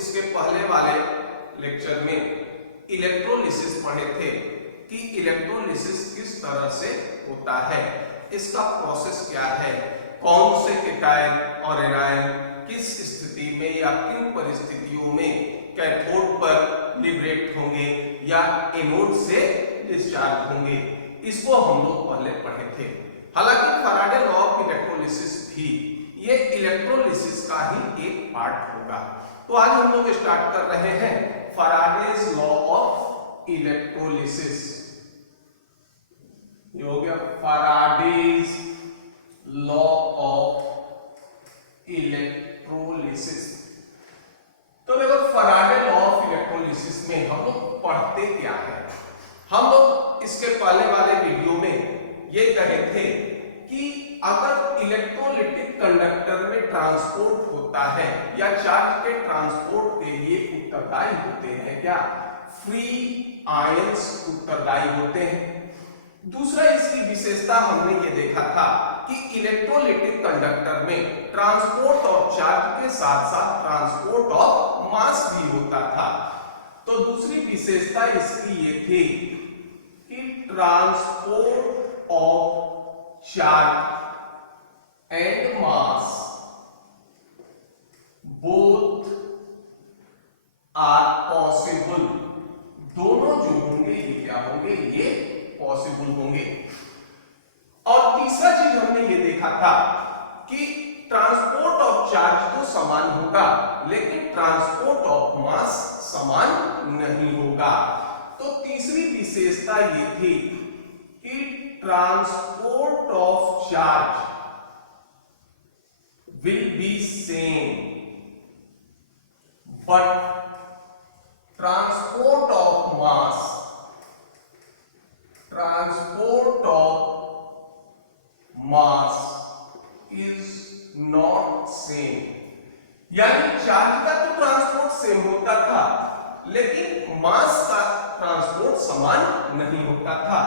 इसके पहले वाले लेक्चर में इलेक्ट्रोलिसिस पढ़े थे कि इलेक्ट्रोलिसिस किस तरह से होता है, इसका प्रोसेस क्या है, कौन से केटायन और एनायन किस स्थिति में या किन परिस्थितियों में कैथोड पर लिबरेट होंगे या एनोड से डिस्चार्ज होंगे, इसको हम लोग पहले पढ़े थे। हालांकि फैराडे लॉ ऑफ इलेक्ट्रोलिसिस भी ये इलेक्ट्रोलिसिस का ही एक पार्ट होगा। तो आज हम लोग स्टार्ट कर रहे हैं फैराडेज लॉ ऑफ इलेक्ट्रोलिसिस। ये हो गया फैराडेज लॉ ऑफ इलेक्ट्रोलिसिस। तो देखो फैराडे लॉ ऑफ इलेक्ट्रोलिसिस में हम लोग पढ़ते क्या है। हम लोग इसके पहले वाले वीडियो में ये कहे थे कि अगर इलेक्ट्रोलिटिक कंडक्टर में ट्रांसपोर्ट होता है या चार्ज के ट्रांसपोर्ट के लिए उत्तरदायी होते हैं क्या, फ्री आयंस उत्तरदायी होते हैं। दूसरा इसकी विशेषता हमने ये देखा था कि इलेक्ट्रोलिटिक कंडक्टर में ट्रांसपोर्ट ऑफ चार्ज के साथ साथ ट्रांसपोर्ट ऑफ मास भी होता था। तो दूसरी विशेषता इसकी ये थी कि transport of charge and mass both are possible. दोनों जो होंगे ये क्या होंगे, ये पॉसिबल होंगे। और तीसरा चीज हमने ये देखा था कि ट्रांसपोर्ट ऑफ चार्ज तो समान होगा लेकिन ट्रांसपोर्ट ऑफ मास समान नहीं होगा। तो तीसरी विशेषता ये थी कि transport of charge will be same but transport of mass is not same। यानी चार्ज का तो ट्रांसपोर्ट सेम होता था लेकिन मास का ट्रांसपोर्ट समान नहीं होता था।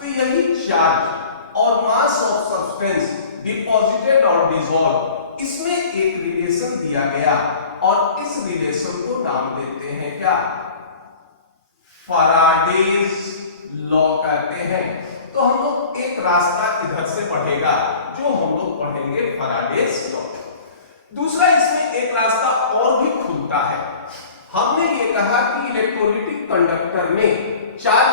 तो यही चार्ज और मास ऑफ सब्सटेंस डिपॉजिटेड और डिसॉल्व, इसमें एक रिलेशन दिया गया और इस रिलेशन को नाम देते हैं क्या, फैराडेज लॉ कहते हैं। तो हम लोग एक रास्ता इधर से पढ़ेगा जो हम लोग पढ़ेंगे फैराडेज लॉ। दूसरा इसमें एक रास्ता और भी खुलता है। हमने ये कहा कि इलेक्ट्रोलिटिक कंडक्टर में चार्ज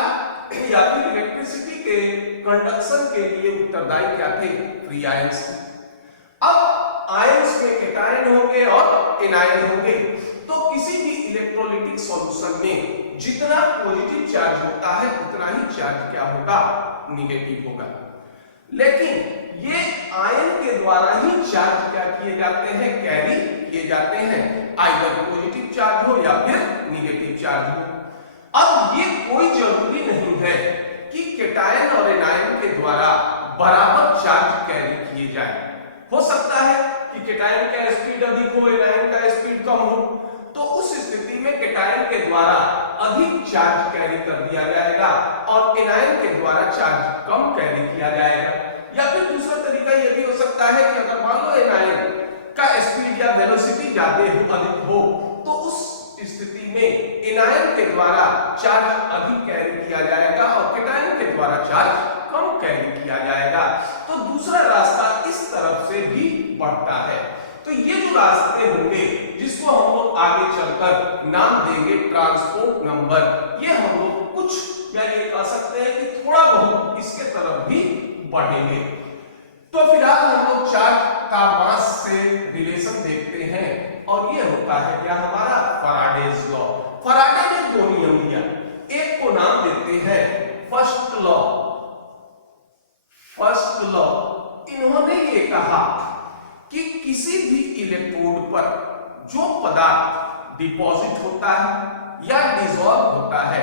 या फिर इलेक्ट्रिसिटी के कंडक्शन के लिए उत्तरदायी क्या थे, फ्री आयंस। अब आयंस में केटायन होंगे और एनायन होंगे। तो किसी भी इलेक्ट्रोलिटिक सॉल्यूशन में जितना पॉजिटिव चार्ज होता है उतना ही चार्ज क्या होगा, निगेटिव होगा। लेकिन ये आयन के द्वारा ही चार्ज क्या किए जाते हैं, कैरी किए जाते हैं, आइदर पॉजिटिव चार्ज हो या फिर निगेटिव चार्ज हो। अब ये कोई जरूरी नहीं है कि केटायन और एनायन के द्वारा बराबर चार्ज कैरी किए जाए। हो सकता है कि केटायन का स्पीड अधिक हो, एनायन का स्पीड कम हो, तो उस स्थिति में केटायन के द्वारा अधिक चार्ज कैरी कर दिया जाएगा और एनायन के द्वारा चार्ज कम कैरी किया जाएगा। या फिर दूसरा तरीका यह भी हो सकता है कि अगर मान लो एनायन का स्पीड या वेलोसिटी ज्यादा अधिक हो तो उस स्थिति में एनायन के द्वारा चार्ज अधिक कैरी किया जाएगा और केटायन के द्वारा चार्ज कम कैरी किया जाएगा। तो दूसरा रास्ता इस तरफ से भी बढ़ता है। तो ये जो रास्ते होंगे जिसको हम लोग आगे चलकर नाम देंगे ट्रांसपोर्ट नंबर, ये हम लोग कुछ या ये कह सकते हैं कि थोड़ा बहुत इसके तरफ भी बढ़ेंगे। तो फिलहाल हम लोग चार्ज का मास से रिलेशन देखते हैं और ये होता है क्या, हमारा फैराडेज लॉ। फैराडे ने दो नियम दिया, एक को नाम देते हैं फर्स्ट लॉ। फर्स्ट लॉ इन्होंने ये कहा कि किसी भी इलेक्ट्रोड पर जो पदार्थ डिपॉजिट होता है या डिसॉल्व होता है,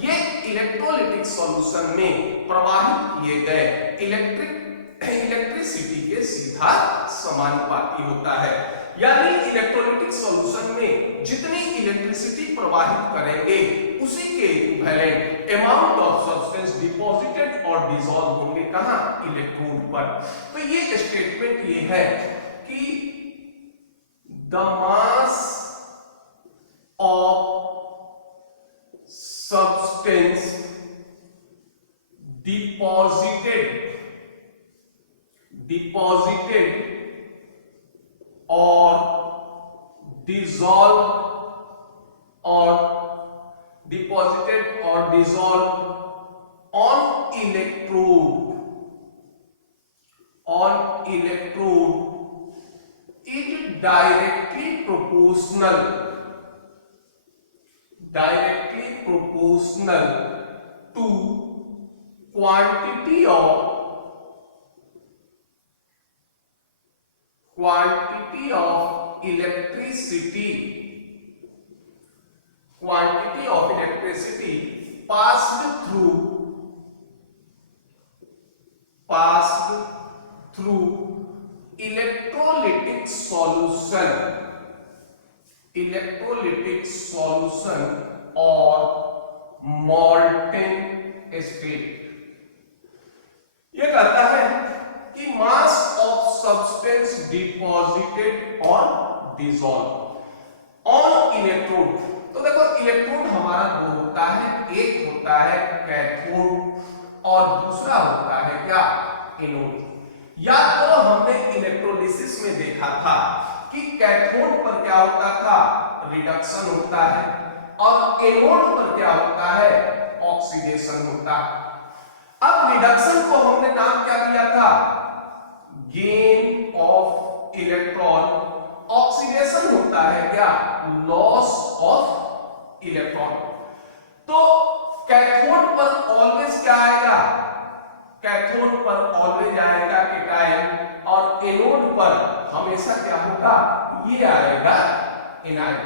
ये इलेक्ट्रोलिटिक सॉल्यूशन में प्रवाहित किए गए इलेक्ट्रिसिटी के सीधा समानुपाती होता है। यानी इलेक्ट्रोलिटिक सॉल्यूशन में जितनी इलेक्ट्रिसिटी प्रवाहित करेंगे उसी के equivalent amount of substance deposited और डिसॉल्व होंगे कहां, इलेक्ट्रोड पर। तो ये स्टेटमेंट ये है कि the mass dissolve on electrode is directly proportional to quantity of electricity passed through electrolytic solution or molten state। यह कहता है कि mass of substance deposited or dissolved on electrode। तो देखो इलेक्ट्रोड हमारा दो होता है, एक होता है कैथोड और दूसरा होता है क्या, एनोड। या तो हमने इलेक्ट्रोलिसिस में देखा था कि कैथोड पर क्या होता था, रिडक्शन होता है, और एनोड पर क्या होता है, ऑक्सीडेशन होता है। अब रिडक्शन को हमने नाम क्या दिया था, गेन ऑफ इलेक्ट्रॉन। ऑक्सीडेशन होता है क्या, लॉस ऑफ इलेक्ट्रॉन। तो कैथोड पर ऑलवेज क्या आएगा, कैथोड पर ऑलवेज आएगा केटायन, और एनोड पर हमेशा क्या होगा, ये आएगा एनायन।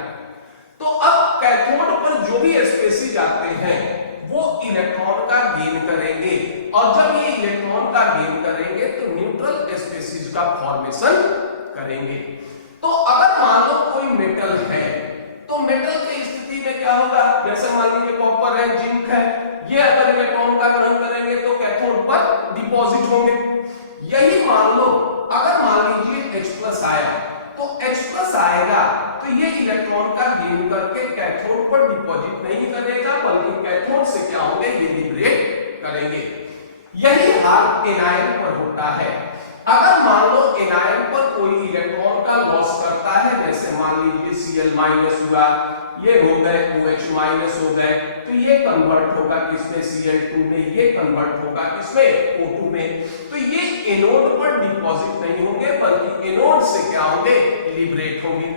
तो अब कैथोड पर जो भी स्पेसीज आते हैं वो इलेक्ट्रॉन का गेन करेंगे, और जब ये इलेक्ट्रॉन का गेन करेंगे तो न्यूट्रल स्पेसीज का फॉर्मेशन करेंगे। तो अगर मान लो कोई मेटल है तो मेटल की स्थिति में क्या होगा, जैसे मान लीजिए कॉपर है, जिंक है, ये अगर इलेक्ट्रॉन का ग्रहण करेंगे तो कैथोड पर डिपॉजिट होंगे। यही मान लो अगर मान लीजिए H+ आया तो H+ आएगा तो ये इलेक्ट्रॉन का गेन करके कैथोड पर डिपॉजिट नहीं करेगा, बल्कि कैथोड से क्या होंगे, ये लिबरेट करेंगे। यही हाल एनायन पर होता है। अगर मान लो एनायन पर कोई इलेक्ट्रॉन का लॉस करता है, जैसे मान लीजिए Cl- हुआ, ये हो गए OH- हो गए, तो ये कन्वर्ट होगा किसमें, Cl2 में, ये कन्वर्ट होगा किसमें, O2 में। तो ये एनोड पर डिपॉजिट नहीं होंगे, बल्कि एनोड से क्या होंगे, लिबरेट होंगे।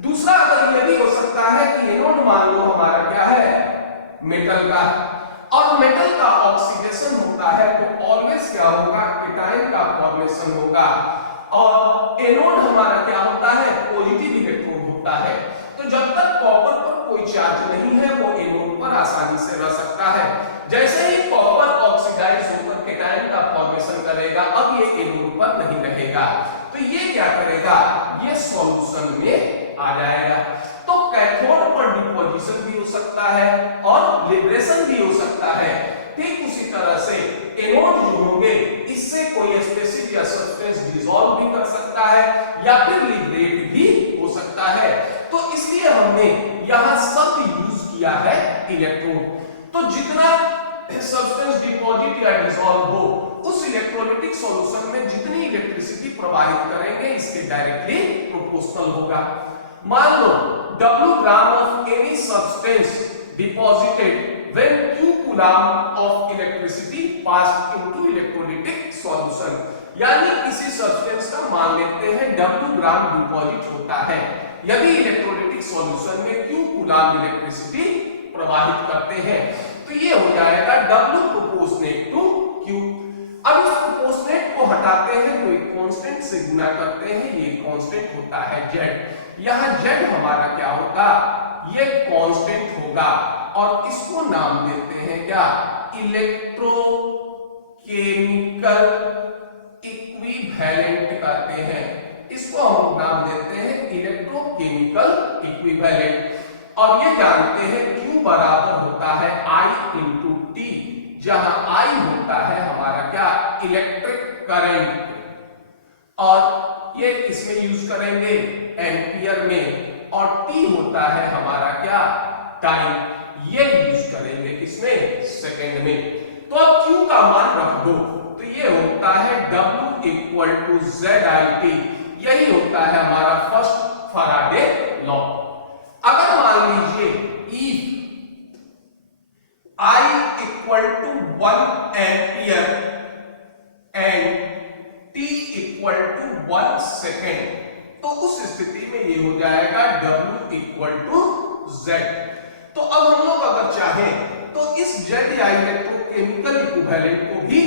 दूसरा अगर ये भी हो सकता है कि एनोड मान लो हमारा क्या है, मेटल का, और मेटल का ऑक्सीडेशन होता है तो ऑलवेज क्या होगा, केटायन का फॉर्मेशन होगा, और एनोड हमारा क्या होता है, पॉजिटिव इलेक्ट्रॉन होता है। तो जब तक कॉपर पर कोई चार्ज नहीं है वो एनोड पर आसानी से रह सकता है। जैसे ही कॉपर ऑक्सीडाइज होकर केटायन का फॉर्मेशन करेगा, अब ये एनोड पर नहीं रहेगा, तो ये क्या करेगा, ये सॉल्यूशन में आ जाएगा। तो कैथोड पर डिपोजिशन भी हो सकता है और लिबरेशन भी हो सकता है। ठीक उसी तरह से एनोड जो होंगे, इससे कोई स्पेसीज या सब्सटेंस डिसॉल्व भी कर सकता है या फिर लिबरेट भी हो सकता है। तो इसलिए हमने यहां शब्द यूज किया है इलेक्ट्रोड। तो जितना सब्सटेंस डिपॉजिट या डिसॉल्व हो, उस इलेक्ट्रोलाइटिक सॉल्यूशन में जितनी इलेक्ट्रिसिटी प्रवाहित करेंगे इसके डायरेक्टली प्रोपोर्शनल होगा। मान लो W gram of any substance deposited when Q coulomb of electricity passed into electrolytic solution. यानी किसी सब्सटेंस का मान लेते हैं W ग्राम डिपॉजिट होता है, यदि इलेक्ट्रोलाइटिक सॉल्यूशन में Q कूलम इलेक्ट्रिसिटी प्रवाहित करते हैं तो ये हो जाएगा W प्रोपोर्शनेट टू Q। अब इस प्रोपोर्शनेट को हटाते हैं तो एक कांस्टेंट से गुना करते हैं, ये कांस्टेंट होता है Z। यहां Z हमारा क्या होगा, ये कांस्टेंट होगा, और इसको नाम देते हैं क्या, इलेक्ट्रोकेमिकल इक्विवेलेंट कहते हैं। इसको हम नाम देते हैं इलेक्ट्रोकेमिकल इक्विवेलेंट। और ये जानते हैं Q बराबर होता है I इंटू T, जहां I होता है हमारा क्या, इलेक्ट्रिक करंट, और ये इसमें यूज करेंगे एम्पियर में, और T होता है हमारा क्या, टाइम, ये यूज करेंगे किसमें, सेकंड में। तो अब Q का मान रख दो, तो ये होता है W इक्वल टू ZIT, यही होता है हमारा फर्स्ट फैराडे लॉ। अगर मान लीजिए if I equal to 1 ampere and t equal to 1 second, तो उस स्थिति में ये हो जाएगा W इक्वल टू Z। तो अब हम लोग अगर चाहें तो इस Z या इलेक्ट्रोकेमिकल इक्विवेलेंट को भी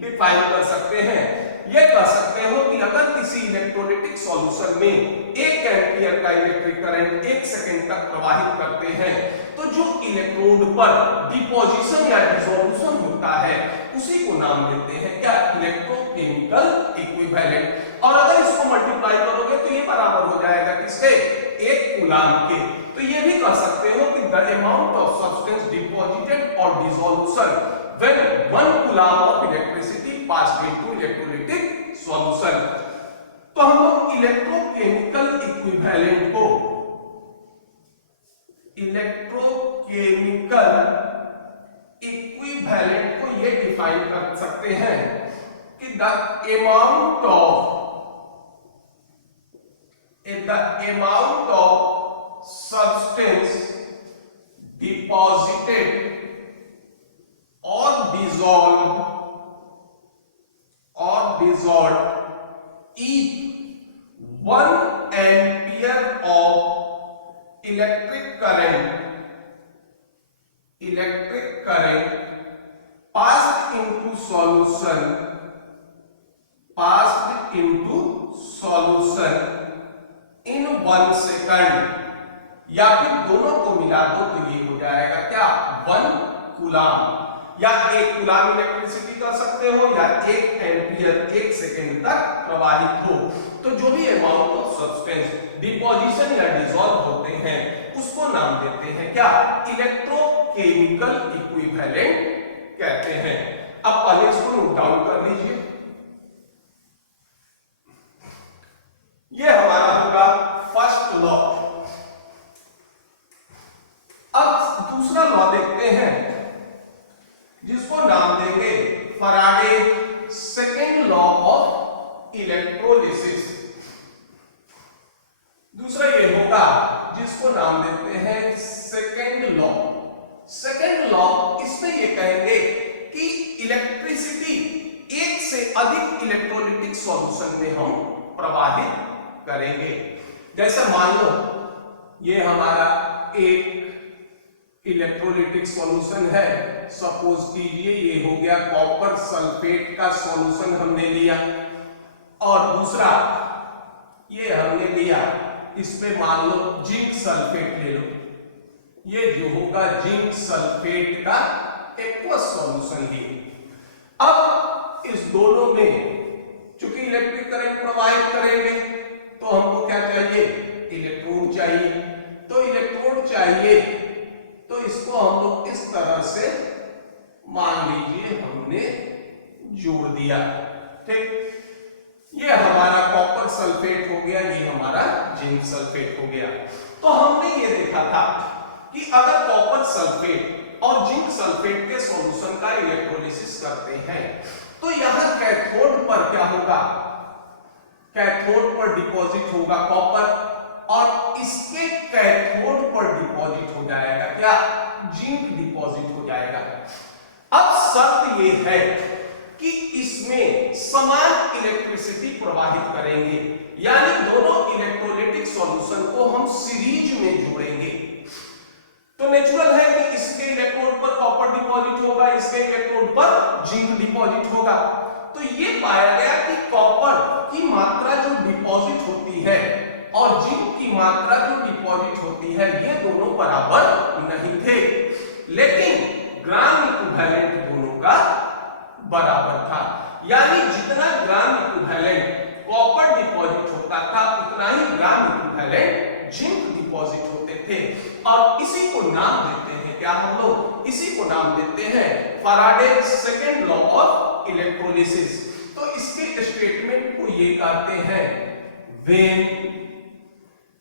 डिफाइन कर सकते हैं। ये कह सकते हो कि अगर किसी इलेक्ट्रोलाइटिक सॉल्यूशन में 1 एम्पियर का इलेक्ट्रिक करंट 1 सेकंड तक प्रवाहित करते हैं, तो जो इलेक्ट्रोड पर डिपोजिशन या डिसोल्यूशन होता है उसी को नाम देते हैं क्या, इलेक्ट्रोकेमिकल इक्विवेलेंट। और अगर इसको मल्टीप्लाई करोगे तो ये बराबर हो जाएगा किसके, 1 कूलाम के। तो ये भी कह सकते हो कि the amount of substance deposited और dissolution when 1 coulomb of electricity passed into electrolytic solution। तो हम लोग इलेक्ट्रोकेमिकल इक्विवेलेंट को ये डिफाइन कर सकते हैं कि the amount of substance deposited or dissolved if 1 ampere of electric current passed into solution in 1 second, या फिर दोनों को मिला दो तो ये हो जाएगा क्या, 1 कूलाम। या 1 कूलाम इलेक्ट्रिसिटी कर सकते हो या 1 एम्पियर 1 सेकंड तक प्रवाहित हो। तो जो भी अमाउंट ऑफ सब्सटेंस डिपोजिशन या डिसॉल्व होते हैं उसको नाम देते हैं क्या, इलेक्ट्रोकेमिकल इक्विवेलेंट कहते हैं। अब पहले इसको नोट डाउन कर लीजिए। ये हमारा होगा फर्स्ट लॉ। अब दूसरा लॉ देखते हैं जिसको नाम देंगे Faraday second law of electrolysis. दूसरा ये होगा जिसको नाम देते हैं सेकेंड लॉ। सेकेंड लॉ इसमें ये कहेंगे कि इलेक्ट्रिसिटी एक से अधिक इलेक्ट्रोलाइटिक सॉल्यूशन में हम प्रवाहित करेंगे। जैसे मान लो ये हमारा एक इलेक्ट्रोलाइटिक सॉल्यूशन है, सपोज कीजिए ये हो गया कॉपर सल्फेट का सॉल्यूशन हमने लिया, और दूसरा ये हमने लिया इसमें मान लो जिंक सल्फेट ले लो, ये जो होगा जिंक सल्फेट का एक्वस सॉल्यूशन ही। अब इस दोनों में चूंकि इलेक्ट्रिक करंट प्रवाहित करेंगे तो हमको क्या चाहिए, इलेक्ट्रोड चाहिए। तो इलेक्ट्रोड चाहिए तो इसको हम लोग इस तरह से मान लीजिए हमने जोड़ दिया, ठीक। ये हमारा कॉपर सल्फेट हो गया, ये हमारा जिंक सल्फेट हो गया। तो हमने ये देखा था कि अगर कॉपर सल्फेट और जिंक सल्फेट के सॉल्यूशन का इलेक्ट्रोलिसिस करते हैं तो यहां कैथोड पर क्या होगा, कैथोड पर डिपॉजिट होगा कॉपर, और इसके कैथोड पर डिपॉजिट हो जाएगा क्या, जिंक डिपॉजिट हो जाएगा। अब शर्त ये है कि इसमें समान इलेक्ट्रिसिटी प्रवाहित करेंगे, यानी दोनों इलेक्ट्रोलाइटिक सॉल्यूशन को हम सीरीज में जोड़ेंगे। तो नेचुरल है कि इसके इलेक्ट्रोड पर कॉपर डिपॉजिट होगा, इसके इलेक्ट्रोड पर जिंक डिपॉजिट होगा। तो ये पाया गया कि कॉपर की मात्रा जो डिपॉजिट होती है और जिंक की मात्रा जो डिपॉजिट होती है ये दोनों बराबर नहीं थे, लेकिन ग्राम इक्विवेलेंट दोनों का बराबर था। यानी जितना ग्राम इक्विवेलेंट कॉपर डिपॉजिट होता था उतना ही ग्राम इक्विवेलेंट जिंक डिपॉजिट होते थे। और इसी को नाम देते हैं क्या, हम लोग इसी को नाम देते हैं Faraday second law of electrolysis. तो इसके स्टेटमेंट को ये कहते हैं when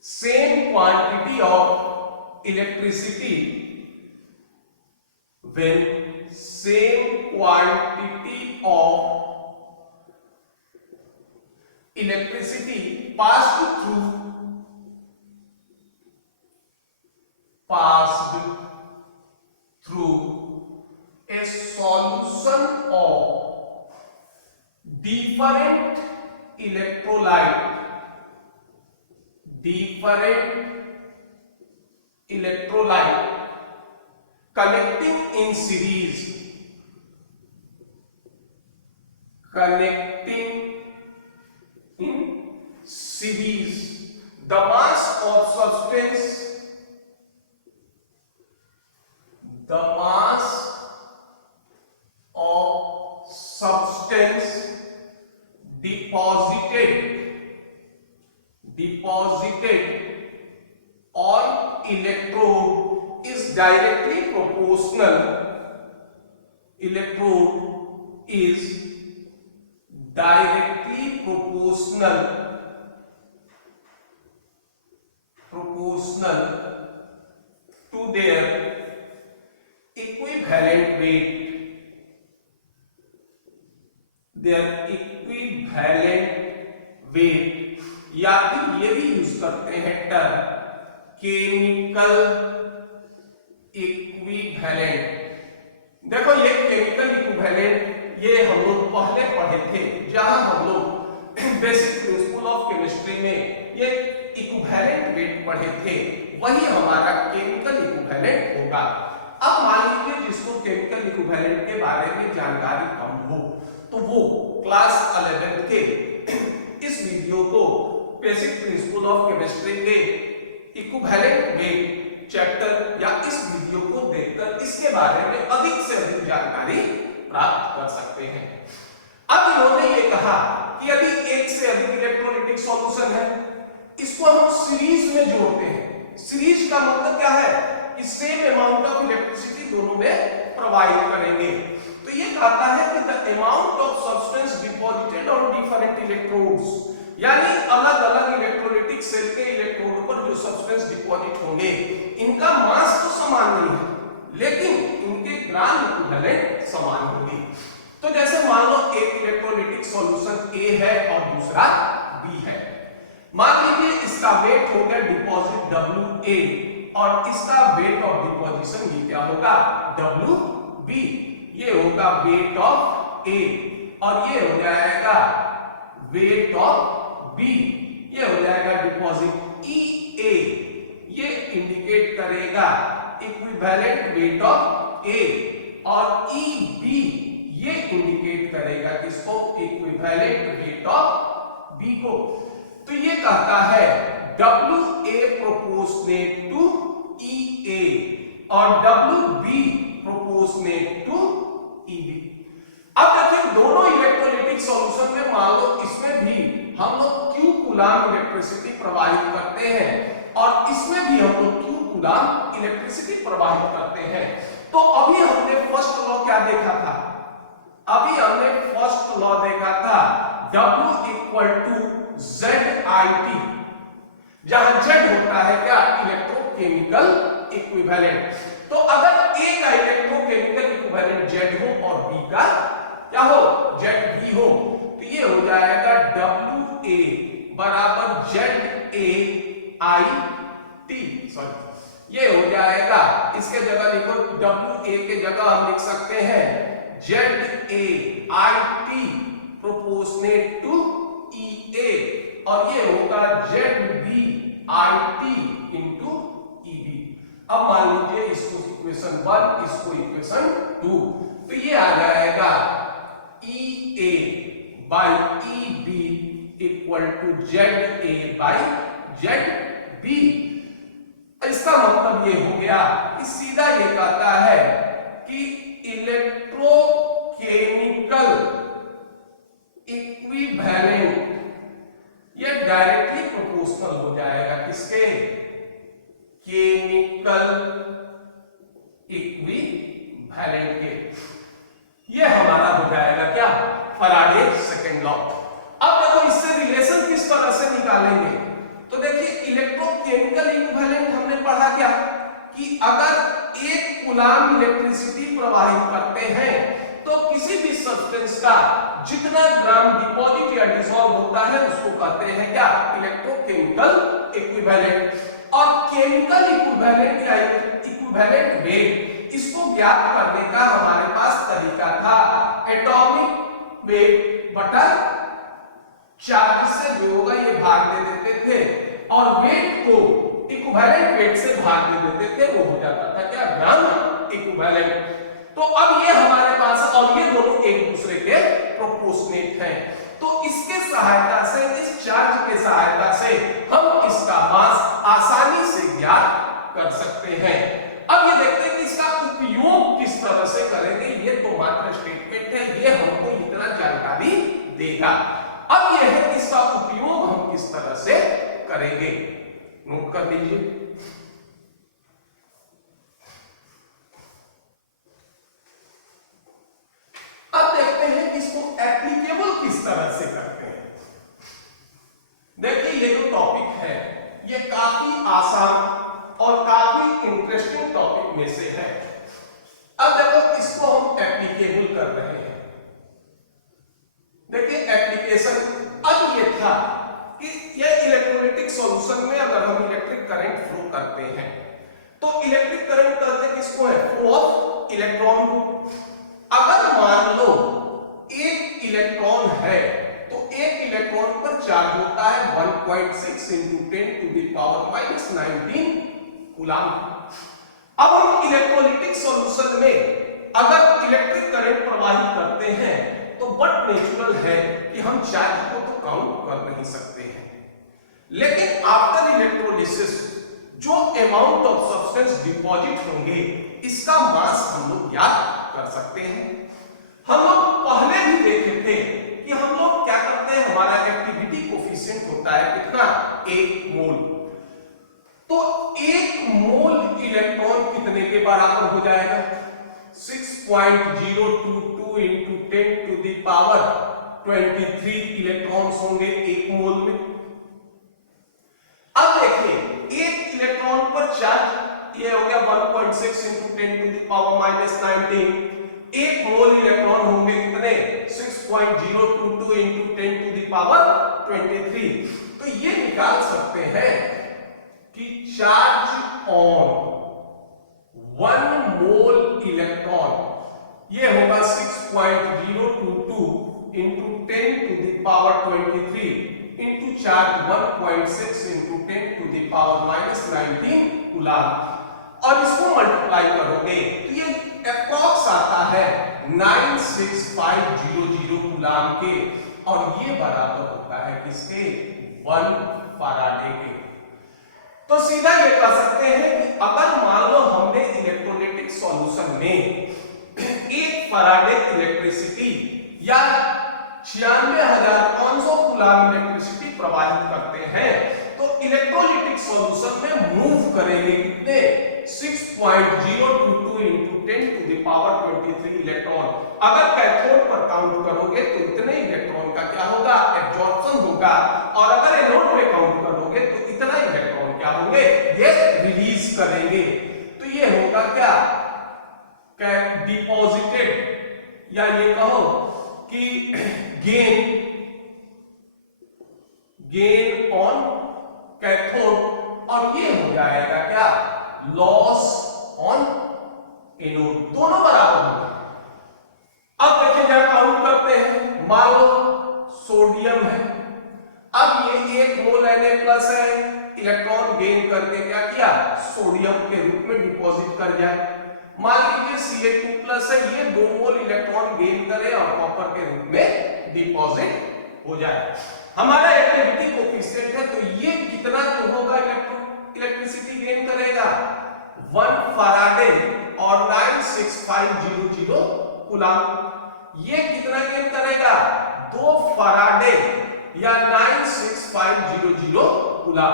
same quantity of electricity, when same quantity of electricity passed through passed through a solution of different electrolyte connecting in series, the mass of substance deposited on electrode is directly proportional to their equivalent weight, या फिर ये भी use करते हैं term chemical equivalent. देखो ये chemical equivalent ये हम लोग पहले पढ़े थे, जहां हम लोग बेसिक प्रिंसिपल ऑफ केमिस्ट्री में ये इक्विवेलेंट वेट पढ़े थे, वही हमारा केमिकल इक्विवेलेंट होगा। अब मान लीजिए जिसको केमिकल इक्विवेलेंट के बारे में जानकारी कम हो, तो वो क्लास 11 के इस वीडियो को बेसिक प्रिंसिपल ऑफ केमिस्ट्री के इक्विवेलेंट वेट चैप्टर या इस वीडियो को देखकर इसके बारे में अधिक से अधिक जानकारी प्राप्त कर सकते हैं। अब इन्होंने ये कहा कि यदि एक से अधिक इलेक्ट्रोलाइटिक सॉल्यूशन है, इसको हम सीरीज में जोड़ते हैं। सीरीज का मतलब क्या है कि सेम अमाउंट ऑफ इलेक्ट्रिसिटी दोनों में प्रोवाइड करेंगे। तो ये कहता है कि the amount of substance deposited on different electrodes, यानी अलग अलग इलेक्ट्रोलाइटिक सेल के इलेक्ट्रोड पर जो सब्सटेंस डिपॉजिट होंगे, इनका मास तो समान नहीं है, लेकिन इनके ग्राम इक्विवेलेंट समान होंगे। तो जैसे मान लो एक इलेक्ट्रोलाइटिक सॉल्यूशन ए है और दूसरा बी है। मान लीजिए इसका वेट हो गया डिपॉजिट WA और इसका वेट ऑफ डिपॉजिशन ये क्या होगा WB। ये होगा वेट ऑफ A और ये हो जाएगा वेट ऑफ B। ये हो जाएगा डिपॉजिट EA। ये इंडिकेट करेगा इक्विवेलेंट वेट ऑफ A और EB ये इंडिकेट करेगा किसको इक्विवेलेंट वेट ऑफ B को। तो ये कहता है WA प्रोपोर्शनेट टू EA और WB प्रोपोर्शनेट टू EB। अब देखिए दोनों इलेक्ट्रोलाइटिक सॉल्यूशन में मान लो इसमें भी हम लोग Q कूलम इलेक्ट्रिसिटी प्रवाहित करते हैं और इसमें भी हम लोग Q कूलम इलेक्ट्रिसिटी प्रवाहित करते हैं। तो अभी हमने फर्स्ट लॉ क्या देखा था? W इक्वल टू ZIT, जहां Z होता है क्या इलेक्ट्रोकेमिकल इक्विवेलेंट। तो अगर A का इलेक्ट्रोकेमिकल इक्विवेलेंट Z हो और B का क्या हो ZB हो, तो ये हो जाएगा WA बराबर ZAIT। सॉरी, ये हो जाएगा, इसके जगह लिखो WA के जगह हम लिख सकते हैं ZAIT प्रोपोर्शनेट टू EA और ये होगा ZBIT इनटू EB। अब मान लीजिए इसको इक्वेशन 1, इसको इक्वेशन 2, तो ये आ जाएगा EA by EB equal to ZA by ZB। इसका मतलब ये हो गया कि सीधा ये कहता है कि इलेक्ट्रोकेमिकल इक्विवेलेंट ये डायरेक्टली प्रोपोर्शनल हो जाएगा किसके केमिकल इक्विवेलेंट के। ये हमारा हो जाएगा क्या फैराडे सेकंड लॉ। अब देखो इससे रिलेशन किस तरह से निकालेंगे, तो देखिए इलेक्ट्रोकेमिकल इक्विवेलेंट हमने पढ़ा क्या कि अगर एक कूलम इलेक्ट्रिसिटी प्रवाहित करते हैं तो किसी भी सब्सटेंस का जितना ग्राम डिपॉजिट या डिसॉल्व होता है उसको कहते हैं क्या इलेक्ट्रोकेमिकल इक्विवेलेंट। और केमिकल इक्विवेलेंट या इक्विवेलेंट वेट, इसको ज्ञात करने का हमारे पास तरीका था एटॉमिक वेट बटा चार्ज से जो होगा ये भाग दे देते थे और वेट को इक्विवेलेंट वेट से भाग दे देते थे, वो हो जाता था क्या, ग्राम इक्विवेलेंट। तो अब ये हमारे पास और ये दोनों एक दूसरे के प्रोपोर्शनेट हैं, तो इसके सहायता से, इस चार्ज के सहायता से हम इसका मास आसानी से ज्ञात कर सकते हैं। अब ये देखते हैं कि इसका उपयोग किस तरह से करेंगे, ये तो मात्र स्टेटमेंट है, ये हमको इतना जानकारी देगा। अब यह है कि इसका उपयोग हम किस तरह से करेंगे, नोट कर लीजिए। अब देखते हैं कि इसको एप्लीकेबल किस तरह से करते हैं। देखिए ये जो टॉपिक है ये काफी आसान और काफी इंटरेस्टिंग टॉपिक में से है। अब देखो इसको हम एप्लीकेबल कर रहे हैं। देखिए एप्लीकेशन अब ये था कि ये इलेक्ट्रोलाइटिक सॉल्यूशन में अगर हम इलेक्ट्रिक करंट फ्लो करते हैं तो इलेक्ट्रिक करंट कहते किसको है, फ्लो ऑफ इलेक्ट्रॉन को। अगर मान लो एक इलेक्ट्रॉन है तो एक इलेक्ट्रॉन पर चार्ज होता है 1.6 into 10 to the power -19 coulomb. अब हम इलेक्ट्रोलाइटिक सॉल्यूशन में अगर इलेक्ट्रिक करंट प्रवाहित करते हैं तो बट नेचुरल है कि हम चार्ज को तो काउंट कर नहीं सकते हैं, लेकिन आफ्टर इलेक्ट्रोलिसिस जो अमाउंट ऑफ सब्सटेंस डिपॉजिट होंगे इसका मास हम लोग ज्ञात कर सकते हैं। हम लोग पहले भी देखे थे कि हम लोग क्या करते हैं, हमारा एक्टिविटी कोफिशिएंट होता है कितना, 1 मोल। तो 1 मोल इलेक्ट्रॉन कितने के बराबर हो जाएगा, 6.022 into 10 to the power 23 electrons होंगे 1 मोल में। अब देखिए एक इलेक्ट्रॉन पर चार्ज ये हो गया 1.6 into 10 to the power -19, 1 mole electron होंगे कितने, 6.022 into 10 to the power 23। तो ये निकाल सकते हैं कि चार्ज ऑन 1 मोल इलेक्ट्रॉन ये होगा 6.022 into 10 to the power 23 into charge 1.6 into 10 to the power -19 coulomb. और इसको मल्टीप्लाई करोगे तो ये अप्रॉक्स आता है 96500 कूलम के, और ये बराबर होता है किसके, 1 फैराडे के। तो सीधा ये कह सकते हैं कि अगर मान लो हमने इलेक्ट्रोलाइटिक सॉल्यूशन में 1 फैराडे इलेक्ट्रिसिटी या 96,500 कूलम इलेक्ट्रिसिटी प्रवाहित करते हैं तो इलेक्ट्रोलाइटिक सॉल्यूशन में मूव करेंगे कितने, 6.022 into 10 to the power 23 electron. अगर कैथोड पर काउंट करोगे तो इतने इलेक्ट्रॉन का क्या होगा, एब्जॉर्प्शन होगा, और अगर एनोड पे काउंट करोगे तो इतना इलेक्ट्रॉन क्या होंगे, ये रिलीज करेंगे। तो ये होगा क्या, डिपॉजिटेड, या ये कहो कि गेन ऑन कैथोड, और ये हो जाएगा क्या, लॉस ऑन एनोड, दोनों बराबर होंगे। अब देखिए जरा काउंट करते हैं, मान लो सोडियम है, अब ये 1 मोल Na+ है, इलेक्ट्रॉन गेन करके क्या किया, सोडियम के रूप में डिपॉजिट कर जाए। मान लीजिए Ca2+ है, ये 2 मोल इलेक्ट्रॉन गेन करे और कॉपर के रूप में डिपॉजिट हो जाए। हमारा एक्टिविटी कोफिशिएंट है, तो ये कितना जो होगा इलेक्ट्रिसिटी गेन करेगा, 1 फैराडे और 96500 कूलम। ये कितना गेन करेगा, 2 फैराडे या 96500 कूलम।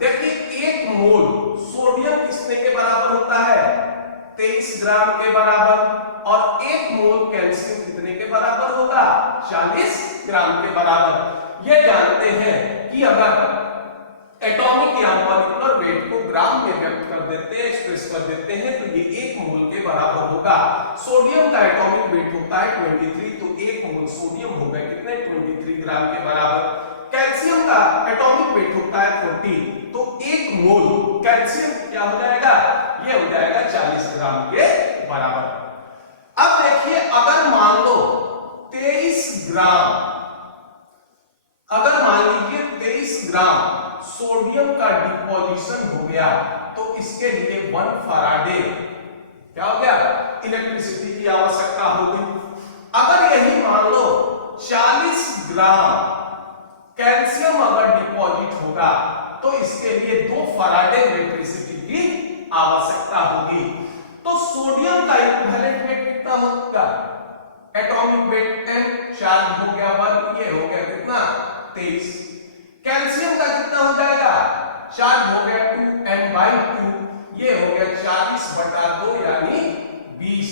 देखिए 1 मोल सोडियम कितने के बराबर होता है, 23 ग्राम के बराबर, और 1 मोल कैल्शियम कितने के बराबर होगा, 40 ग्राम के बराबर। ये जानते हैं कि अगर एटॉमिक या मॉलिक्यूलर वेट को ग्राम में व्यक्त कर देते हैं, एक्सप्रेस कर देते हैं, तो ये 1 मोल के बराबर होगा। सोडियम का एटॉमिक वेट होता है 23, तो 1 मोल सोडियम होगा कितने, 23 ग्राम के बराबर। कैल्शियम का एटॉमिक वेट होता है 40, तो एक मोल कैल्शियम क्या हो जाएगा, ये हो जाएगा 40 ग्राम के बराबर। अब देखिए अगर मान लो 23 ग्राम, अगर मान लीजिए 23 ग्राम सोडियम का डिपोजिशन हो गया तो इसके लिए 1 फराडे क्या हो गया, इलेक्ट्रिसिटी की आवश्यकता होगी। अगर यही मान लो 40 ग्राम कैल्शियम अगर डिपॉजिट होगा तो इसके लिए 2 फराडे इलेक्ट्रिसिटी की आवश्यकता होगी। तो सोडियम का इक्विवेलेंट वेट कितना होगा, एटॉमिक वेट m, चार्ज हो गया 1, ये हो गया कितना 23। कैल्शियम का कितना हो जाएगा, चार्ज हो गया 2m/2, ये हो गया 40/2 यानी 20।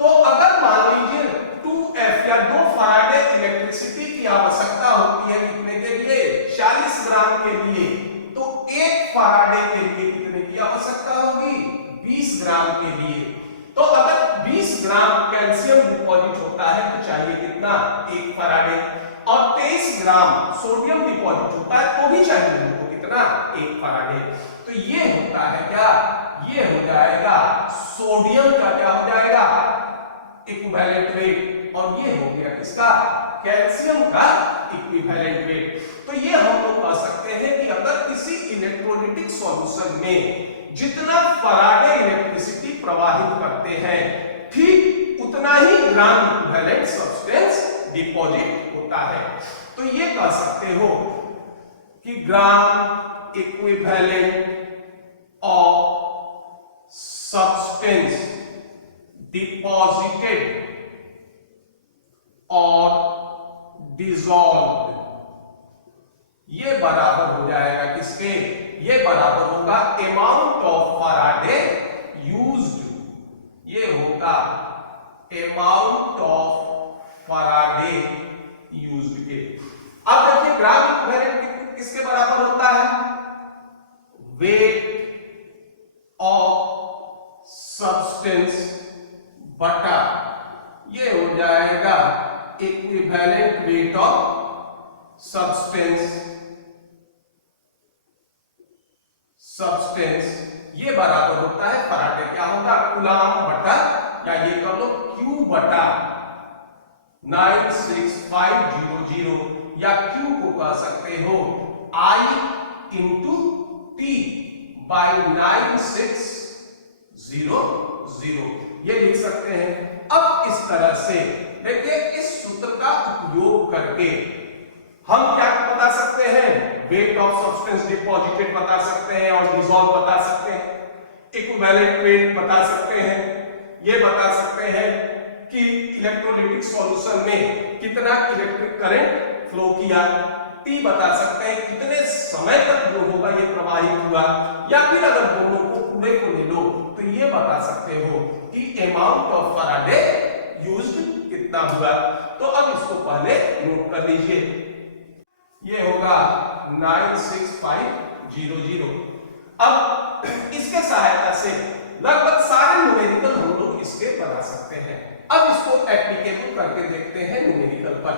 तो अगर मान लीजिए 2f या 2 फराडे इलेक्ट्रिसिटी की आवश्यकता होती है कितने के लिए, 40 ग्राम के लिए, तो 1 फराडे के लिए कितने की आवश्यकता होगी, 20 ग्राम के लिए। तो अगर 20 ग्राम कैल्शियम डिपॉजिट होता है तो चाहिए कितना, 1 फराडे, और 23 ग्राम सोडियम डिपॉजिट होता है तो भी चाहिए हमको कितना, 1 फराडे। तो ये होता है क्या, ये हो जाएगा सोडियम का क्या हो जाएगा इक्विवेलेंट वेट, और ये हो गया किसका, कैल्शियम का इक्विवेलेंट वेट। तो ये हम लोग कह सकते हैं कि अगर किसी इलेक्ट्रोलाइटिक सॉल्यूशन में जितना फराडे इलेक्ट्रिसिटी प्रवाहित करते हैं ठीक उतना ही ग्राम इक्विवेलेंट सब्सटेंस डिपॉजिट होता है। तो ये कह सकते हो कि gram equivalent of substance deposited और डिसॉल्व्ड, ये बराबर हो जाएगा किसके, ये बराबर होगा अमाउंट ऑफ फराडे यूज्ड, ये होगा अमाउंट ऑफ फराडे यूज्ड के। अब देखिए ग्राम इक्विवेलेंट किसके बराबर होता है, वेट ऑफ सब्सटेंस बटा, ये हो जाएगा इक्विवेलेंट वेट ऑफ सब्सटेंस, ये बराबर होता है फराडे क्या होगा, कूलम बटा, या ये कर लो Q बटा 96500, या Q को कह सकते हो I इंटू T बाई 9600, ये लिख सकते हैं। अब इस तरह से देखिए इस सूत्र का उपयोग करके हम क्या बता सकते हैं, वेट ऑफ सब्सटेंस डिपॉजिटेड बता सकते हैं और डिसॉल्व बता सकते हैं, इक्विवेलेंट वेट बता सकते हैं, ये बता सकते हैं कि इलेक्ट्रोलाइटिक सॉल्यूशन में कितना इलेक्ट्रिक करंट फ्लो किया, टी बता सकते हैं कितने समय तक जो होगा ये प्रवाहित हुआ, या फिर अगर दोनों को पूरे को ले लो तो ये बता सकते हो कि अमाउंट ऑफ फराडे यूज्ड कितना हुआ। तो अब इसको पहले नोट कर लीजिए, ये होगा 96500। अब इसके सहायता से लगभग सारे न्यूमेरिकल हम लोग इसके बना सकते हैं। अब इसको एप्लीकेबल करके देखते हैं न्यूमेरिकल पर।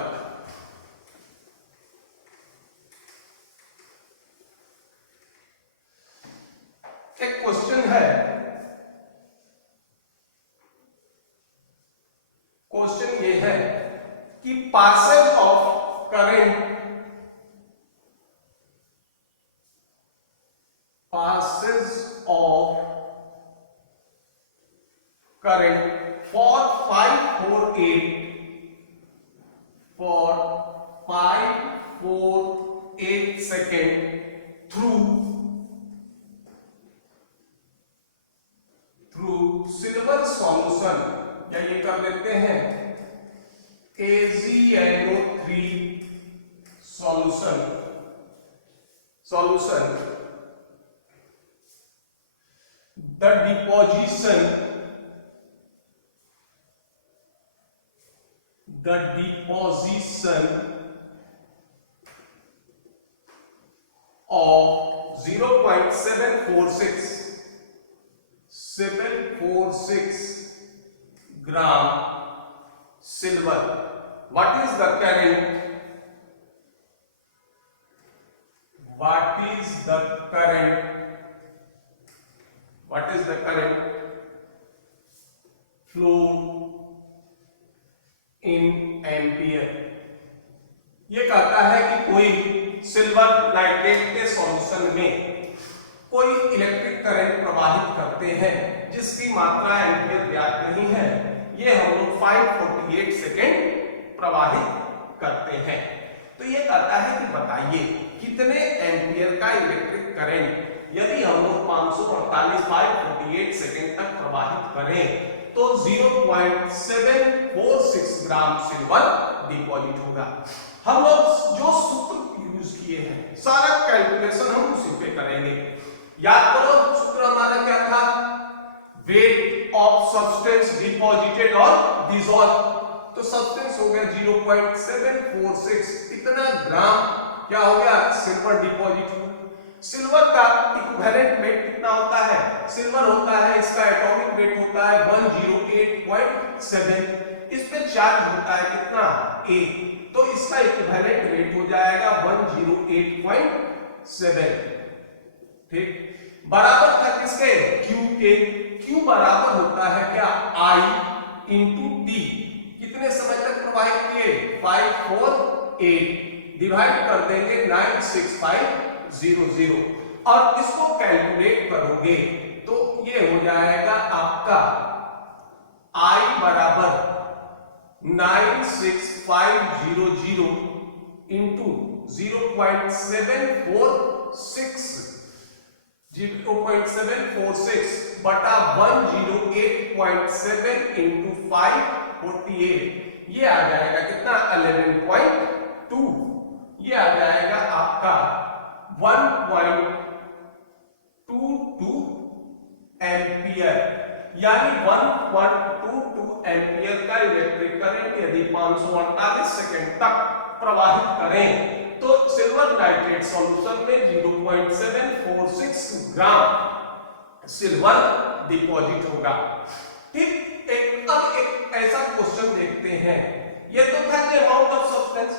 एक क्वेश्चन है, क्वेश्चन ये है कि passes of current, passes of current for 548 second through silver solution, या ये कर लेते हैं AgNO3 solution, the deposition of 0.746 gram silver. What is the current what is the current flow in ampere. ये कहता है कि कोई सिल्वर नाइट्रेट के सॉल्यूशन में कोई इलेक्ट्रिक करंट प्रवाहित करते हैं जिसकी मात्रा एम्पियर ज्ञात नहीं है, ये हम लोग 548 सेकेंड प्रवाहित करते हैं। तो ये कहता है कि बताइए कितने एम्पियर का इलेक्ट्रिक करंट यदि हम लोग 548 सेकेंड तक प्रवाहित करें तो 0.746 ग्राम सिल्वर डिपॉजिट होगा। हम लोग जो सूत्र यूज किए हैं सारा कैलकुलेशन हम उसी पे करेंगे। याद करो सूत्र हमारा क्या था, वेट ऑफ सब्सटेंस डिपॉजिटेड और डिसॉल्व। तो सब्सटेंस हो गया 0.746, इतना ग्राम क्या हो गया सिल्वर डिपॉजिट हुआ। सिल्वर का इक्विवेलेंट वेट कितना होता है, सिल्वर होता है इसका एटॉमिक वेट होता है 108.7, इस पे चार्ज होता है कितना 8, तो इसका इक्विवेलेंट वेट हो जाएगा 108.7। ठीक, बराबर था किसके, Q के। Q बराबर होता है क्या I इंटू T। कितने समय तक प्रवाहित किए 548, डिवाइड कर देंगे 96500 और इसको कैलकुलेट करोगे तो ये हो जाएगा आपका I बराबर 96500 इंटू 0.746 बटा 108.7 इंटू 548, ये आ जाएगा कितना 11.2, ये आ जाएगा आपका 1.22 एम्पियर, यानी 1.22 एम्पियर का इलेक्ट्रिक करंट यदि 548 सेकेंड तक प्रवाहित करें तो सिल्वर नाइट्रेट सॉल्यूशन में 0.746 ग्राम सिल्वर डिपॉजिट होगा। ठीक, अब एक ऐसा क्वेश्चन देखते हैं, ये तो था कि अमाउंट ऑफ सब्सटेंस।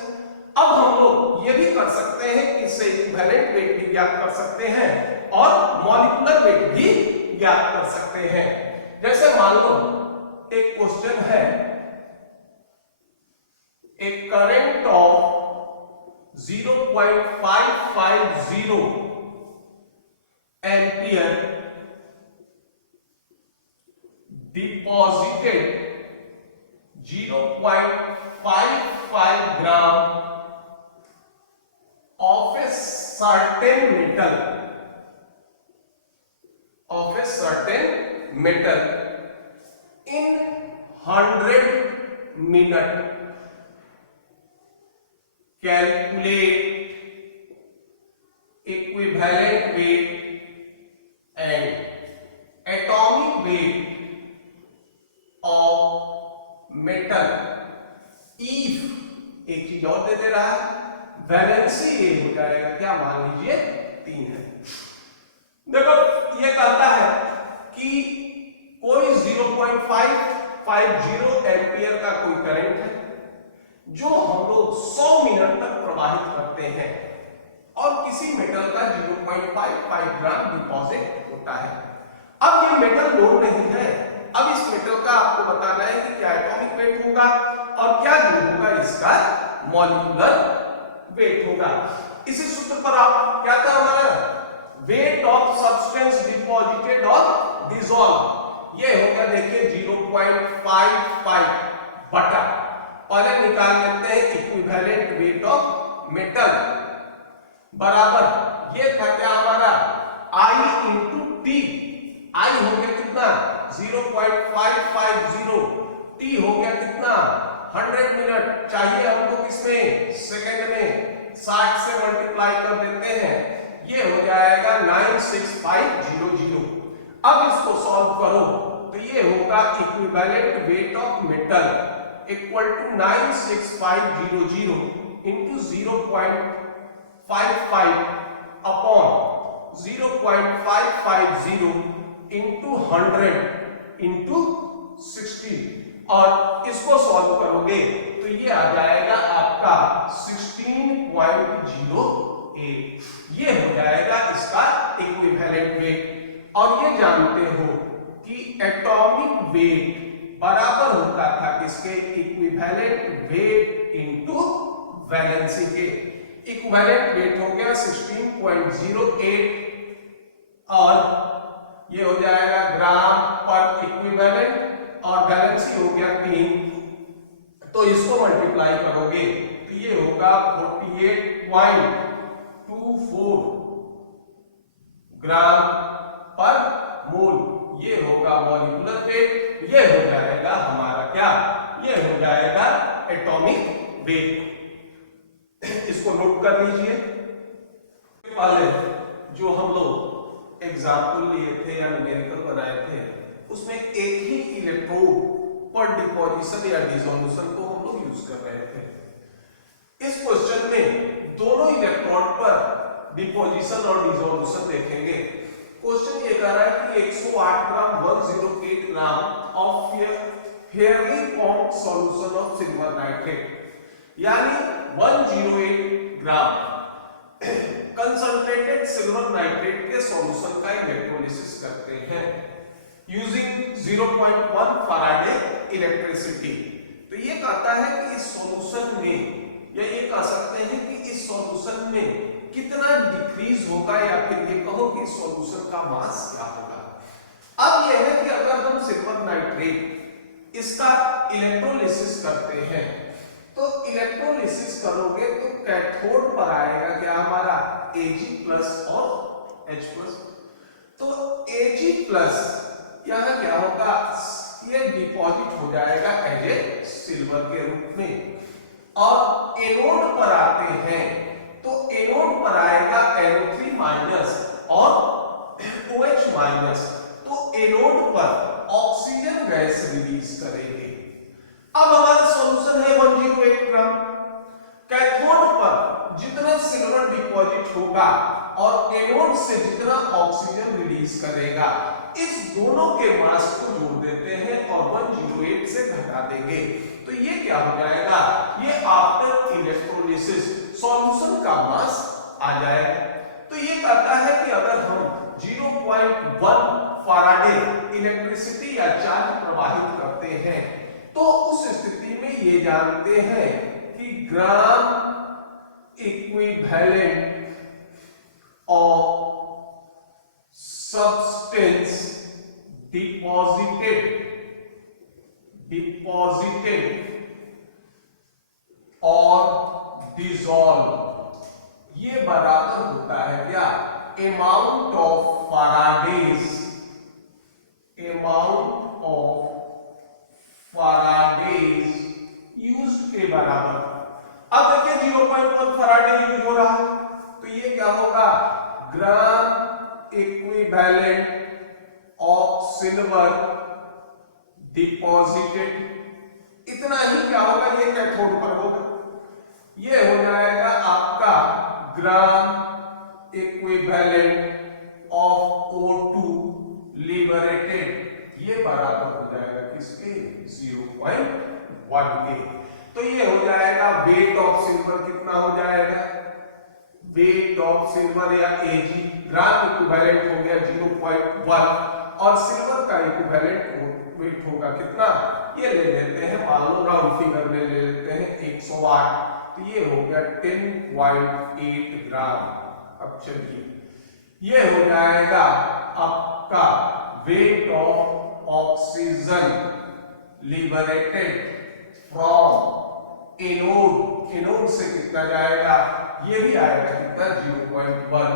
अब हम लोग ये भी कर सकते हैं कि इससे इक्विवेलेंट वेट भी ज्ञात कर सकते हैं और मॉलिक्यूलर वेट भी ज्ञात कर सकते हैं। जैसे मान लो एक क्वेश्चन है, एक current of 0.550 ampere deposited 0.55 gram of a certain metal in 100 minutes. Calculate equivalent weight and atomic weight of metal if, एक चीज और दे रहा है, वैलेंसी ये हो जाएगा क्या, मान लीजिए 3 है। देखो ये कहता है कि कोई 0.550 एम्पियर का कोई करंट है जो हम लोग 100 मिनट तक प्रवाहित करते हैं और किसी मेटल का 0.55 ग्राम डिपॉजिट होता है। अब ये मेटल लोड नहीं है, अब इस मेटल का आपको बताना है कि क्या एटॉमिक वेट होगा और क्या जो होगा इसका मॉलिक्यूलर वेट होगा। इसी सूत्र पर आप क्या था हमारा, वेट ऑफ सब्सटेंस डिपॉजिटेड और डिसॉल्व, ये होगा देखिए 0.55 बटा, पहले निकाल लेते हैं इक्विवेलेंट वेट ऑफ मेटल बराबर, ये था क्या हमारा I इंटू T। I हो गया कितना 0.550, T हो गया कितना 100 मिनट, चाहिए हमको किसमें सेकंड में, 60 से मल्टीप्लाई कर देते हैं, ये हो जाएगा 96500। अब इसको सॉल्व करो तो ये होगा equivalent weight of metal equal to 96500 into 0.55 upon 0.550 into 100 into 60, और इसको सॉल्व करोगे तो ये आ जाएगा आपका 16.08 ये हो जाएगा इसका इक्विवेलेंट वेट। और ये जानते हो कि एटॉमिक वेट बराबर होता था किसके, इक्विवेलेंट वेट इनटू वैलेंसी के। इक्विवेलेंट वेट हो गया 16.08 और ये हो जाएगा ग्राम पर इक्विवेलेंट और वैलेंसी हो गया 3, तो इसको मल्टीप्लाई करोगे तो ये होगा 48.24 ग्राम पर मोल। ये होगा मॉलिक्यूलर वेट, ये हो जाएगा हमारा क्या, ये हो जाएगा एटॉमिक वेट। इसको नोट कर लीजिए। पहले जो हम लोग एग्जाम्पल लिए थे या न्यूमेरिकल बनाए थे उसमें एक ही इलेक्ट्रोड पर डिपोजिशन या डिसोल्यूशन को हम लोग यूज कर रहे थे। इस क्वेश्चन में दोनों इलेक्ट्रोड पर डिपोजिशन और डिसोल्यूशन देखेंगे। क्वेश्चन ये कह रहा है कि 108 ग्राम 108 gram of Fairlie formed solution of silver nitrate, यानी 108 ग्राम कंसंट्रेटेड सिल्वर नाइट्रेट के सॉल्यूशन का इलेक्ट्रोलिसिस करते हैं यूजिंग 0.1 फैराडे इलेक्ट्रिसिटी। तो ये कहता है कि इस सॉल्यूशन में, या ये कह सकते हैं कि इस सॉल्यूशन में कितना डिक्रीज होगा, या फिर ये कहो कि सॉल्यूशन का मास क्या होगा। अब यह है कि अगर हम सिल्वर नाइट्रेट इसका इलेक्ट्रोलिसिस करते हैं तो इलेक्ट्रोलिसिस करोगे तो कैथोड पर आएगा क्या हमारा Ag+ और H+। तो Ag+ यहां क्या होगा, ये डिपॉजिट हो जाएगा एज ए सिल्वर के रूप में। और एनोड पर आते हैं तो एनोड पर आएगा NO3- और OH-। तो एनोड पर ऑक्सीजन गैस रिलीज करेंगे। अब हमारा सॉल्यूशन है 108 ग्राम। कैथोड पर जितना सिल्वर डिपॉजिट होगा और एनोड से जितना ऑक्सीजन रिलीज करेगा, इस दोनों के मास को जोड़ देते हैं और 108 से घटा देंगे। तो ये क्या हो जाएगा, ये आफ्टर इलेक्ट्रोलिसिस सॉल्यूशन का मास आ जाएगा। तो ये कहता है कि अगर हम 0.1 फैराडे इलेक्ट्रिसिटी या चार्ज प्रवाहित करते हैं तो उस स्थिति में ये जानते हैं कि gram equivalent of substance deposited और डिसॉल्व, ये बराबर होता है क्या, अमाउंट ऑफ फैराडेज यूज्ड के बराबर। अब देखिए 0.1 फैराडे यूज हो रहा है तो ये क्या होगा, gram equivalent of silver deposited, इतना ही क्या होगा, ये कैथोड पर होगा। ये हो जाएगा आपका gram equivalent of O2 liberated, ये बराबर हो जाएगा किसके, 0.1 के। तो ये हो जाएगा वेट ऑफ सिल्वर कितना हो जाएगा, वेट ऑफ सिल्वर या Ag, ग्राम इक्विवेलेंट हो गया 0.1 और सिल्वर का इक्विवेलेंट वेट होगा कितना, ये ले लेते हैं, मान लो राउंड फिगर में ले लेते हैं 108, तो ये हो गया 10.8 ग्राम। अब चलिए ये हो जाएगा आपका weight of oxygen liberated from anode, anode से कितना जाएगा, ये भी आएगा कितना 0.1,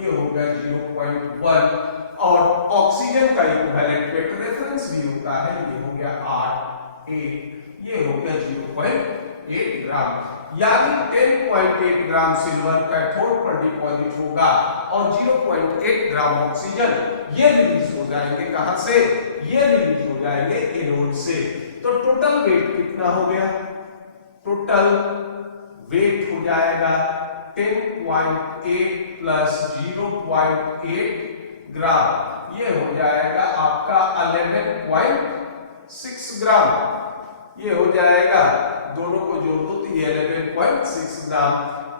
ये हो गया 0.1 और ऑक्सीजन का इक्विवेलेंट वेट रेफरेंस भी होता है, ये हो गया 8, ये हो गया 0.8 ग्राम। यानी 10.8 ग्राम सिल्वर कैथोड पर डिपॉजिट होगा और 0.8 ग्राम ऑक्सीजन ये रिलीज हो जाएंगे, कहां से, ये रिलीज हो जाएंगे एनोड से। तो टोटल वेट कितना हो गया, टोटल वेट हो जाएगा 10.8 प्लस 0.8 ग्राम, ये हो जाएगा आपका 11.6 ग्राम। ये हो जाएगा, दोनों को जोड़ दो तो ये 11.6 ग्राम।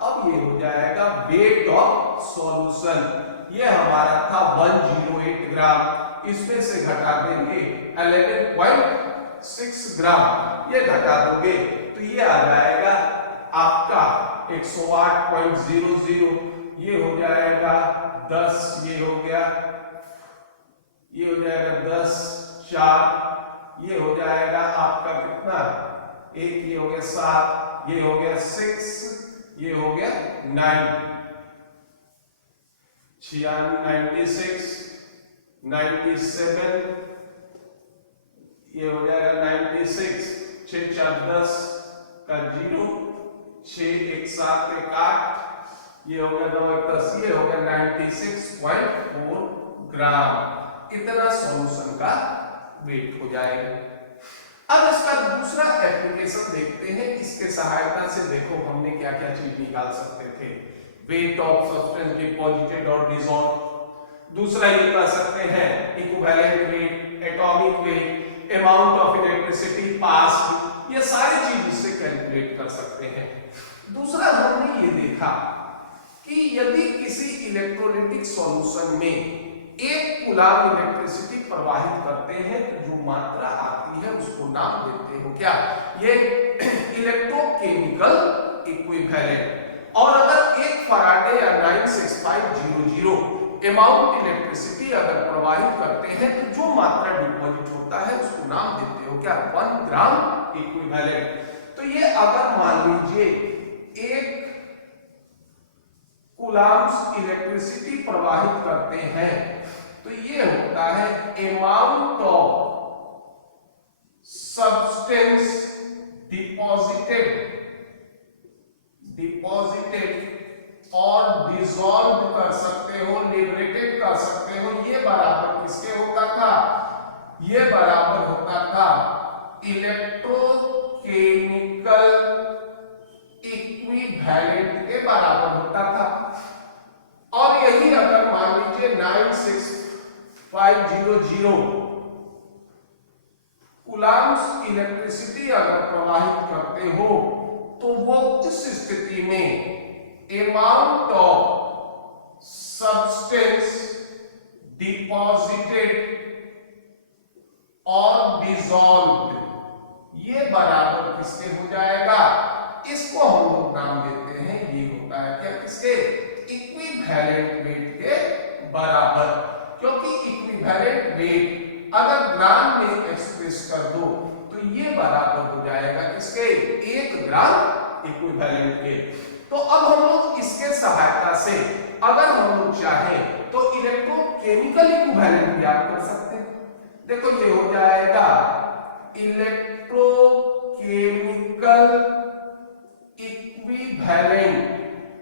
अब ये हो जाएगा वेट ऑफ सॉल्यूशन, ये हमारा था 108 ग्राम, इसमें से घटा देंगे 11.6 ग्राम, ये घटा दोगे तो ये आ जाएगा आपका 108.00, ये हो जाएगा 10, ये हो गया 10, 4, ये हो जाएगा आपका कितना, 1, ये हो गया 7, ये हो गया 6, ये हो गया 9, 96, 97, ये हो जाएगा 96, 6 4 10 का 0, 6 1 7 1 8, ये हो गया 9 1 10, ये हो गया 96.4 ग्राम, इतना सॉल्यूशन का वेट हो जाएगा। अब इसका दूसरा एप्लीकेशन देखते हैं, इसके सहायता से देखो हमने क्या क्या चीज निकाल सकते थे, वेट ऑफ सब्सटेंस डिपॉजिटेड और डिसॉल्व। दूसरा ये कर सकते हैं equivalent weight, atomic weight, amount of electricity passed, ये सारी चीज इससे कैलकुलेट कर सकते हैं। दूसरा हमने ये देखा कि यदि किसी इलेक्ट्रोलाइटिक सॉल्यूशन में 1 कूलम इलेक्ट्रिसिटी प्रवाहित करते हैं तो जो मात्रा आती है उसको नाम देते हो क्या, ये इलेक्ट्रोकेमिकल इक्विवेलेंट। और अगर 1 फराडे या 96500 अमाउंट इलेक्ट्रिसिटी अगर प्रवाहित करते हैं तो जो मात्रा डिपॉजिट होता है उसको नाम देते हो क्या, 1 ग्राम इक्विवेलेंट। तो ये अगर मान लीजिए 1 कूलम्स इलेक्ट्रिसिटी प्रवाहित करते हैं तो ये होता है अमाउंट ऑफ सब्सटेंस डिपॉजिटेड और डिसॉल्व कर सकते हो, लिबरेटेड कर सकते हो, ये बराबर किसके होता था, ये बराबर होता था इलेक्ट्रोकेमिकल इक्विवेलेंट के बराबर होता था। और यही अगर मान लीजिए 96500 कूलम्स इलेक्ट्रिसिटी अगर प्रवाहित करते हो तो वो इस स्थिति में अमाउंट ऑफ सब्सटेंस डिपॉजिटेड और डिसॉल्व्ड, ये बराबर किसके हो जाएगा, इसको हम लोग नाम देते हैं, ये होता है क्या, किसके, इक्विवेलेंट वेट के बराबर। क्योंकि इक्विवेलेंट वेट अगर ग्राम में एक्सप्रेस कर दो तो ये बराबर हो जाएगा किसके, 1 ग्राम इक्विवेलेंट के। तो अब हम लोग इसके सहायता से अगर हम लोग चाहें तो इलेक्ट्रोकेमिकल इक्विवेलेंट ज्ञात कर सकते हैं। देखो ये हो जाएगा इलेक्ट्रोकेमिकल इक्विवेलेंट।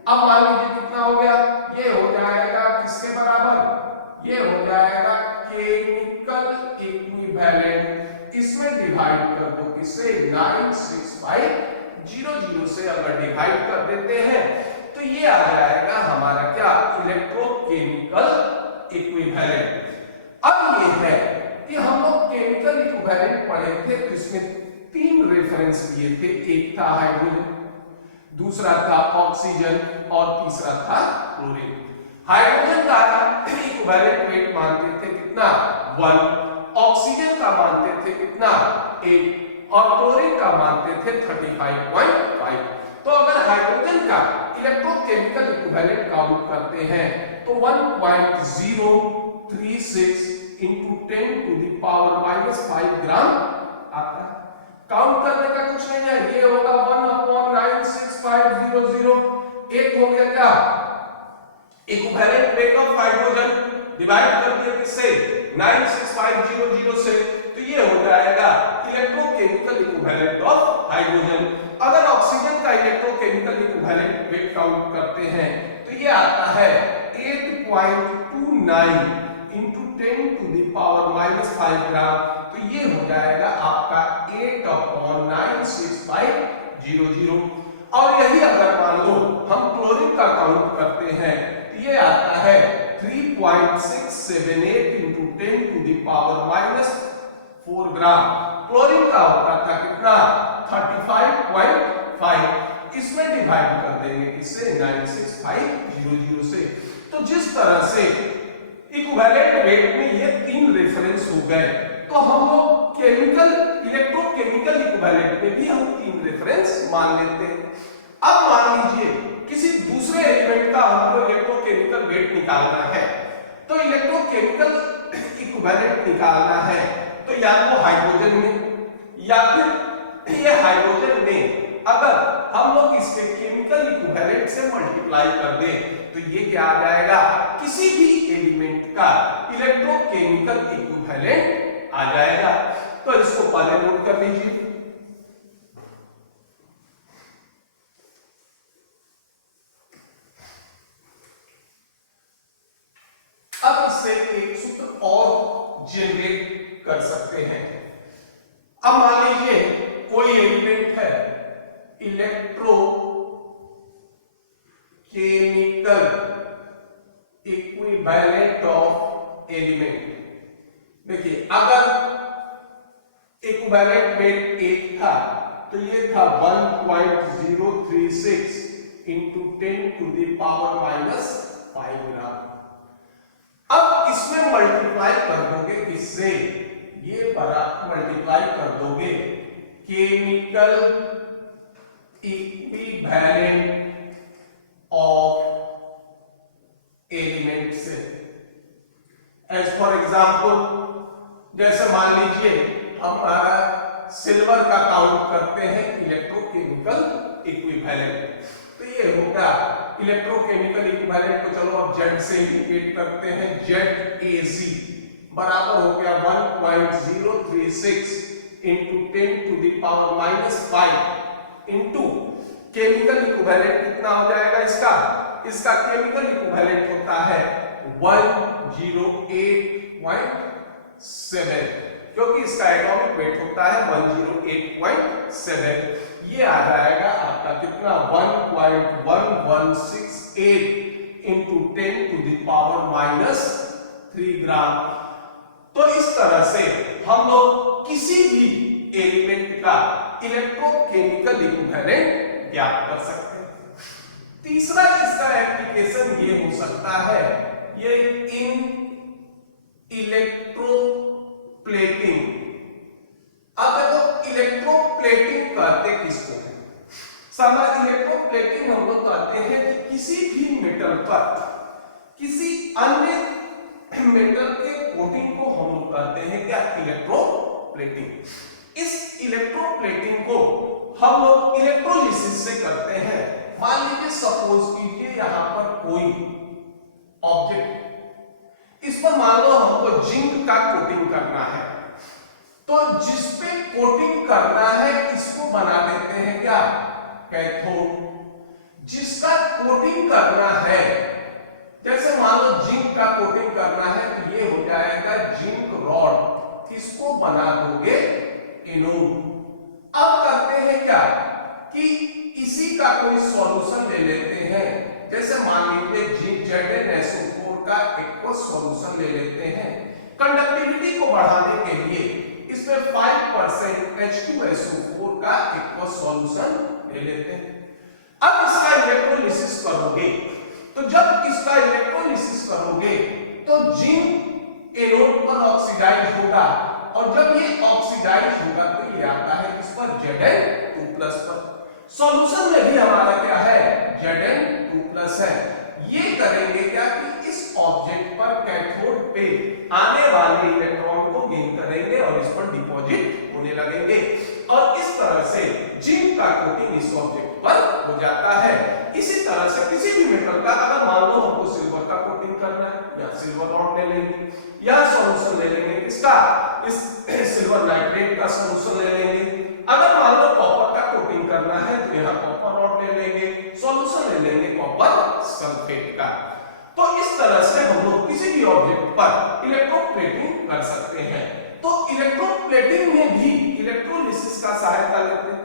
अब मान लीजिए कितना हो गया, ये हो जाएगा किसके बराबर, ये हो जाएगा केमिकल इक्विवेलेंट, इसमें डिवाइड कर दो किससे, 96500 से अगर डिवाइड कर देते हैं तो ये आ जाएगा हमारा क्या, इलेक्ट्रोकेमिकल इक्विवेलेंट। अब ये है कि हम लोग केमिकल इक्विवेलेंट पढ़े थे तो इसमें 3 रेफरेंस लिए थे, एक था हाइड्रोजन, दूसरा था ऑक्सीजन और तीसरा था क्लोरीन। हाइड्रोजन का इक्विवेलेंट वेट मानते थे कितना, 1, ऑक्सीजन का मानते थे कितना, 1 और क्लोरीन का मानते थे 35.5। तो अगर हाइड्रोजन का इलेक्ट्रोकेमिकल इक्विवेलेंट काउंट करते हैं तो 1.036 into 10⁻⁵ ग्राम आता है। काउंट करने का कुछ नहीं है, ये होगा 1/96500, एक हो गया क्या, equivalent weight of hydrogen, divide कर दिया किससे, 96500 से, तो ये हो जाएगा इलेक्ट्रोकेमिकल इक्विवेलेंट ऑफ हाइड्रोजन। अगर ऑक्सीजन का इलेक्ट्रोकेमिकल इक्विवेलेंट वेट काउंट करते हैं तो ये आता है 8.29 into 10⁻⁵ ग्राम, तो ये हो जाएगा आपका 8/96500। और यही अगर मान लो हम क्लोरीन का काउंट करते हैं तो ये आता है 3.678 into 10⁻⁴ ग्राम। क्लोरीन का होता था कितना, 35.5, इसमें डिवाइड कर देंगे, इससे 96500 से। तो जिस तरह से इक्विवेलेंट वेट में ये 3 रेफरेंस हो गए, तो हम लोग केमिकल इलेक्ट्रोकेमिकल इक्विवेलेंट में भी हम 3 रेफरेंस मान लेते हैं। अब मान लीजिए किसी दूसरे एलिमेंट का हमको इलेक्ट्रोकेमिकल वेट निकालना है, तो इलेक्ट्रोकेमिकल इक्विवेलेंट निकालना है, तो या तो हाइड्रोजन में या फिर ये हाइड्रोजन में अगर हम लोग इसके केमिकल इक्विवेलेंट से मल्टीप्लाई कर दें, तो ये क्या आ जाएगा, किसी भी एलिमेंट का इलेक्ट्रोकेमिकल इक्विवेलेंट आ जाएगा। तो इसको पहले नोट कर लीजिए। अब इससे एक सूत्र और जनरेट कर सकते हैं। अब मान लीजिए कोई एलिमेंट है electro chemical equivalent of element. देखिए अगर इक्विवेलेंट वेट 1 था तो ये था 1.036 into 10 to the power -5 ग्राम। अब इसमें मल्टीप्लाई कर दोगे किससे, ये बराबर मल्टीप्लाई कर दोगे केमिकल इक्विवेलेंट ऑफ एलिमेंट से। एज फॉर एग्जांपल, जैसे मान लीजिए हमारा सिल्वर का काउंट करते हैं इलेक्ट्रोकेमिकल इक्विवेलेंट, तो ये होगा इलेक्ट्रोकेमिकल इक्विवेलेंट को चलो अब Z से इंडिकेट करते हैं, ZAC बराबर हो गया 1.036 into 10 to the power -5 into chemical equivalent कितना हो जाएगा इसका केमिकल इक्विवेलेंट होता है 108.7, क्योंकि इसका एटॉमिक वेट होता है 108.7। ये आ जाएगा आपका कितना 1.1168 into 10 to the power -3 ग्राम। तो इस तरह से हम लोग किसी भी एलिमेंट का इलेक्ट्रोकेमिकल इक्विवेलेंट ज्ञात कर सकते हैं। तीसरा इसका एप्लीकेशन ये हो सकता है, ये इन इलेक्ट्रोप्लेटिंग। अब देखो इलेक्ट्रोप्लेटिंग कहते किसको हैं? साला इलेक्ट्रोप्लेटिंग हम लोग कहते हैं कि किसी भी मेटल पर किसी अन्य मेटल के कोटिंग को हम लोग कहते हैं क्या, इलेक्ट्रोप्लेटिंग। इस इलेक्ट्रोप्लेटिंग को हम लोग इलेक्ट्रोलिसिस से करते हैं। मान लीजिए सपोज कीजिए यहां पर कोई ऑब्जेक्ट, इस पर मान लो हमको जिंक का कोटिंग करना है, तो जिस पे कोटिंग करना है इसको बना देते हैं क्या, कैथोड। जिसका कोटिंग करना है, जैसे मान लो जिंक का कोटिंग करना है तो ये हो जाएगा जिंक रॉड, इसको बना दोगे एनोड। अब करते हैं क्या कि इसी का कोई सॉल्यूशन ले लेते हैं, जैसे मान लीजिए जिंक ZnSO4 का एक्वस सॉल्यूशन ले लेते हैं। कंडक्टिविटी को बढ़ाने के लिए इसमें 5% H2SO4 का एक्वस सॉल्यूशन ले लेते हैं। अब इसका इलेक्ट्रोलिसिस करोगे, तो जब इसका इलेक्ट्रोलिसिस करोगे तो जिंक एनोड पर ऑक्सीडाइज होगा, और जब ये ऑक्सीडाइज होगा तो ये आता है इस पर Zn2+ पर। सॉल्यूशन में भी हमारा क्या है, Zn2+ है। ये करेंगे क्या कि इस ऑब्जेक्ट पर कैथोड पे आने वाले इलेक्ट्रॉन को गेन करेंगे और इस पर डिपॉजिट होने लगेंगे, और इस तरह से जिंक का कोटिंग इस ऑब्जेक्ट पर हो जाता है। इसी तरह से किसी भी मेटल का अगर मान लो हमको सिल्वर का कोटिंग करना है, या सिल्वर रॉड ले लेंगे, या सॉल्यूशन ले लेंगे इसका, इस सिल्वर नाइट्रेट का सॉल्यूशन ले लेंगे। अगर मान लो कॉपर का कोटिंग करना है तो यहाँ कॉपर रॉड ले लेंगे, सॉल्यूशन ले लेंगे कॉपर सल्फेट का। तो इस तरह से हम लोग किसी भी ऑब्जेक्ट पर इलेक्ट्रोप्लेटिंग कर सकते हैं। तो इलेक्ट्रोप्लेटिंग में भी इलेक्ट्रोलिसिस का सहायता लेते हैं,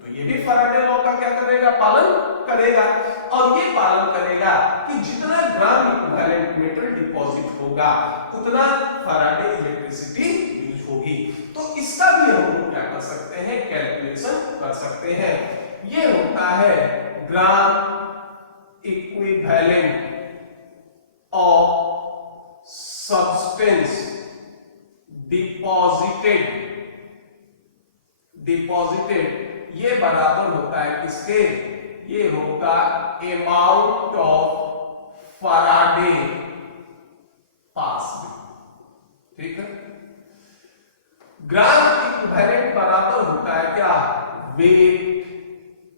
तो ये भी फैराडे लॉ का क्या करेगा, पालन करेगा, और ये पालन करेगा कि जितना ग्राम इक्विवेलेंट मेटल डिपॉजिट होगा उतना फैराडे इलेक्ट्रिसिटी यूज होगी। तो इसका भी हम लोग क्या कर सकते हैं, कैलकुलेशन कर सकते हैं। ये होता है gram equivalent of substance deposited, ये बराबर होता है किसके, ये होगा अमाउंट ऑफ फैराडे पास्ड। ठीक है, ग्राम इक्विवेलेंट बराबर होता है क्या, वेट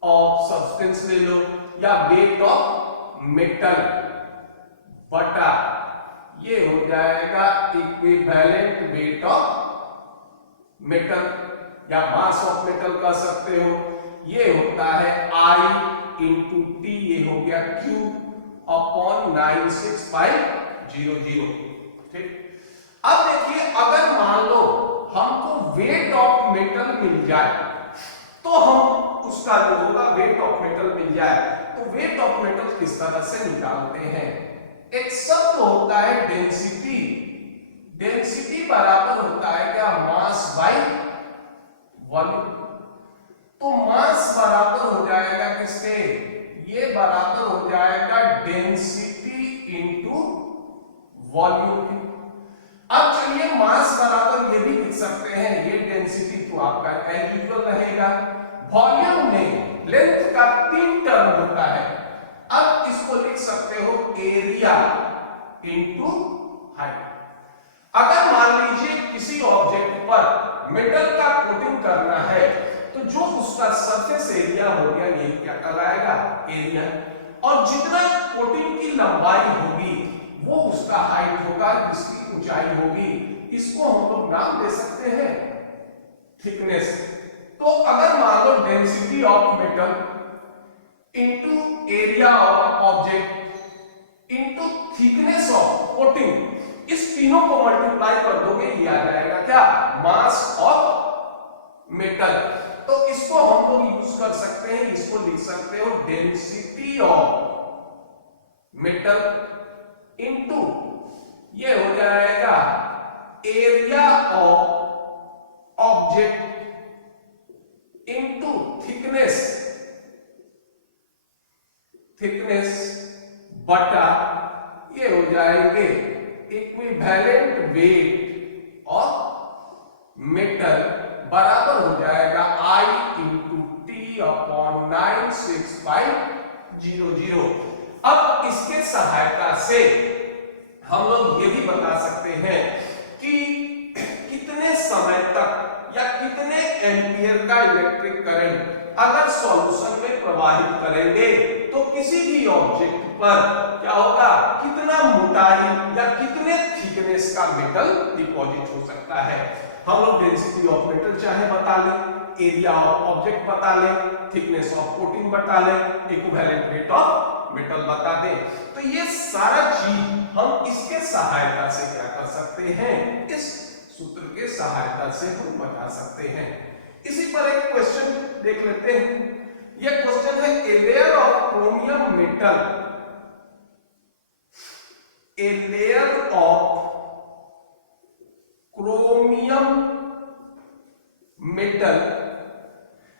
ऑफ सब्सटेंस ले लो या वेट ऑफ मेटल बटा ये हो जाएगा इक्विवेलेंट वेट ऑफ मेटल या मास ऑफ मेटल कह सकते हो। ये होता है I इंटू टी, ये हो गया Q अपॉन 96500। ठीक, अब देखिए अगर मान लो हमको वेट ऑफ मेटल मिल जाए तो हम उसका जो होगा वेट ऑफ मेटल मिल जाए तो वेट ऑफ मेटल किस तरह से निकालते हैं, एक शब्द होता है डेंसिटी, डेंसिटी बराबर होता है क्या, मास बाई वॉल्यूम। तो मास बराबर हो जाएगा किसके, ये बराबर हो जाएगा डेंसिटी इंटू वॉल्यूम। अब चलिए मास बराबर ये भी लिख सकते हैं, ये डेंसिटी तो आपका एज यूजुअल रहेगा, वॉल्यूम में लेंथ का 3 टर्म होता है। अब इसको लिख सकते हो एरिया इंटू हाइट। अगर मान लीजिए किसी ऑब्जेक्ट पर मेटल का कोटिंग करना है तो जो उसका सरफेस एरिया हो गया ये क्या कहलाएगा, एरिया, और जितना कोटिंग की लंबाई होगी वो उसका हाइट होगा, जिसकी ऊंचाई होगी, इसको हम लोग नाम दे सकते हैं थिकनेस। तो अगर मान low density of metal into area of object into thickness of coating, इस तीनों को मल्टीप्लाई कर दोगे ये आ जाएगा क्या, मास ऑफ मेटल। तो इसको हम लोग यूज कर सकते हैं, इसको लिख सकते हो डेंसिटी ऑफ मेटल इंटू ये हो जाएगा area of object into thickness बटा ये हो जाएंगे इक्विवेलेंट वेट ऑफ मेटल बराबर हो जाएगा I इंटू टी अपॉन 96500। अब इसके सहायता से हम लोग ये भी बता सकते हैं कि कितने समय तक या कितने एम्पियर का इलेक्ट्रिक करंट अगर सॉल्यूशन में प्रवाहित करेंगे तो किसी भी ऑब्जेक्ट पर क्या होगा, कितना मोटाई या कितने थिकनेस का मेटल डिपॉजिट हो सकता है। हम लोग डेंसिटी ऑफ मेटल चाहे बता लें, एरिया ऑफ ऑब्जेक्ट बता लें, थिकनेस ऑफ कोटिंग बता लें, इक्विवेलेंट वेट ऑफ मेटल बता दें, तो ये सारा चीज हम इसके सहायता से क्या कर सकते हैं, इस सूत्र के सहायता से हम बता सकते हैं। इसी पर एक क्वेश्चन देख लेते हैं। यह क्वेश्चन है a layer of chromium metal, a layer of chromium metal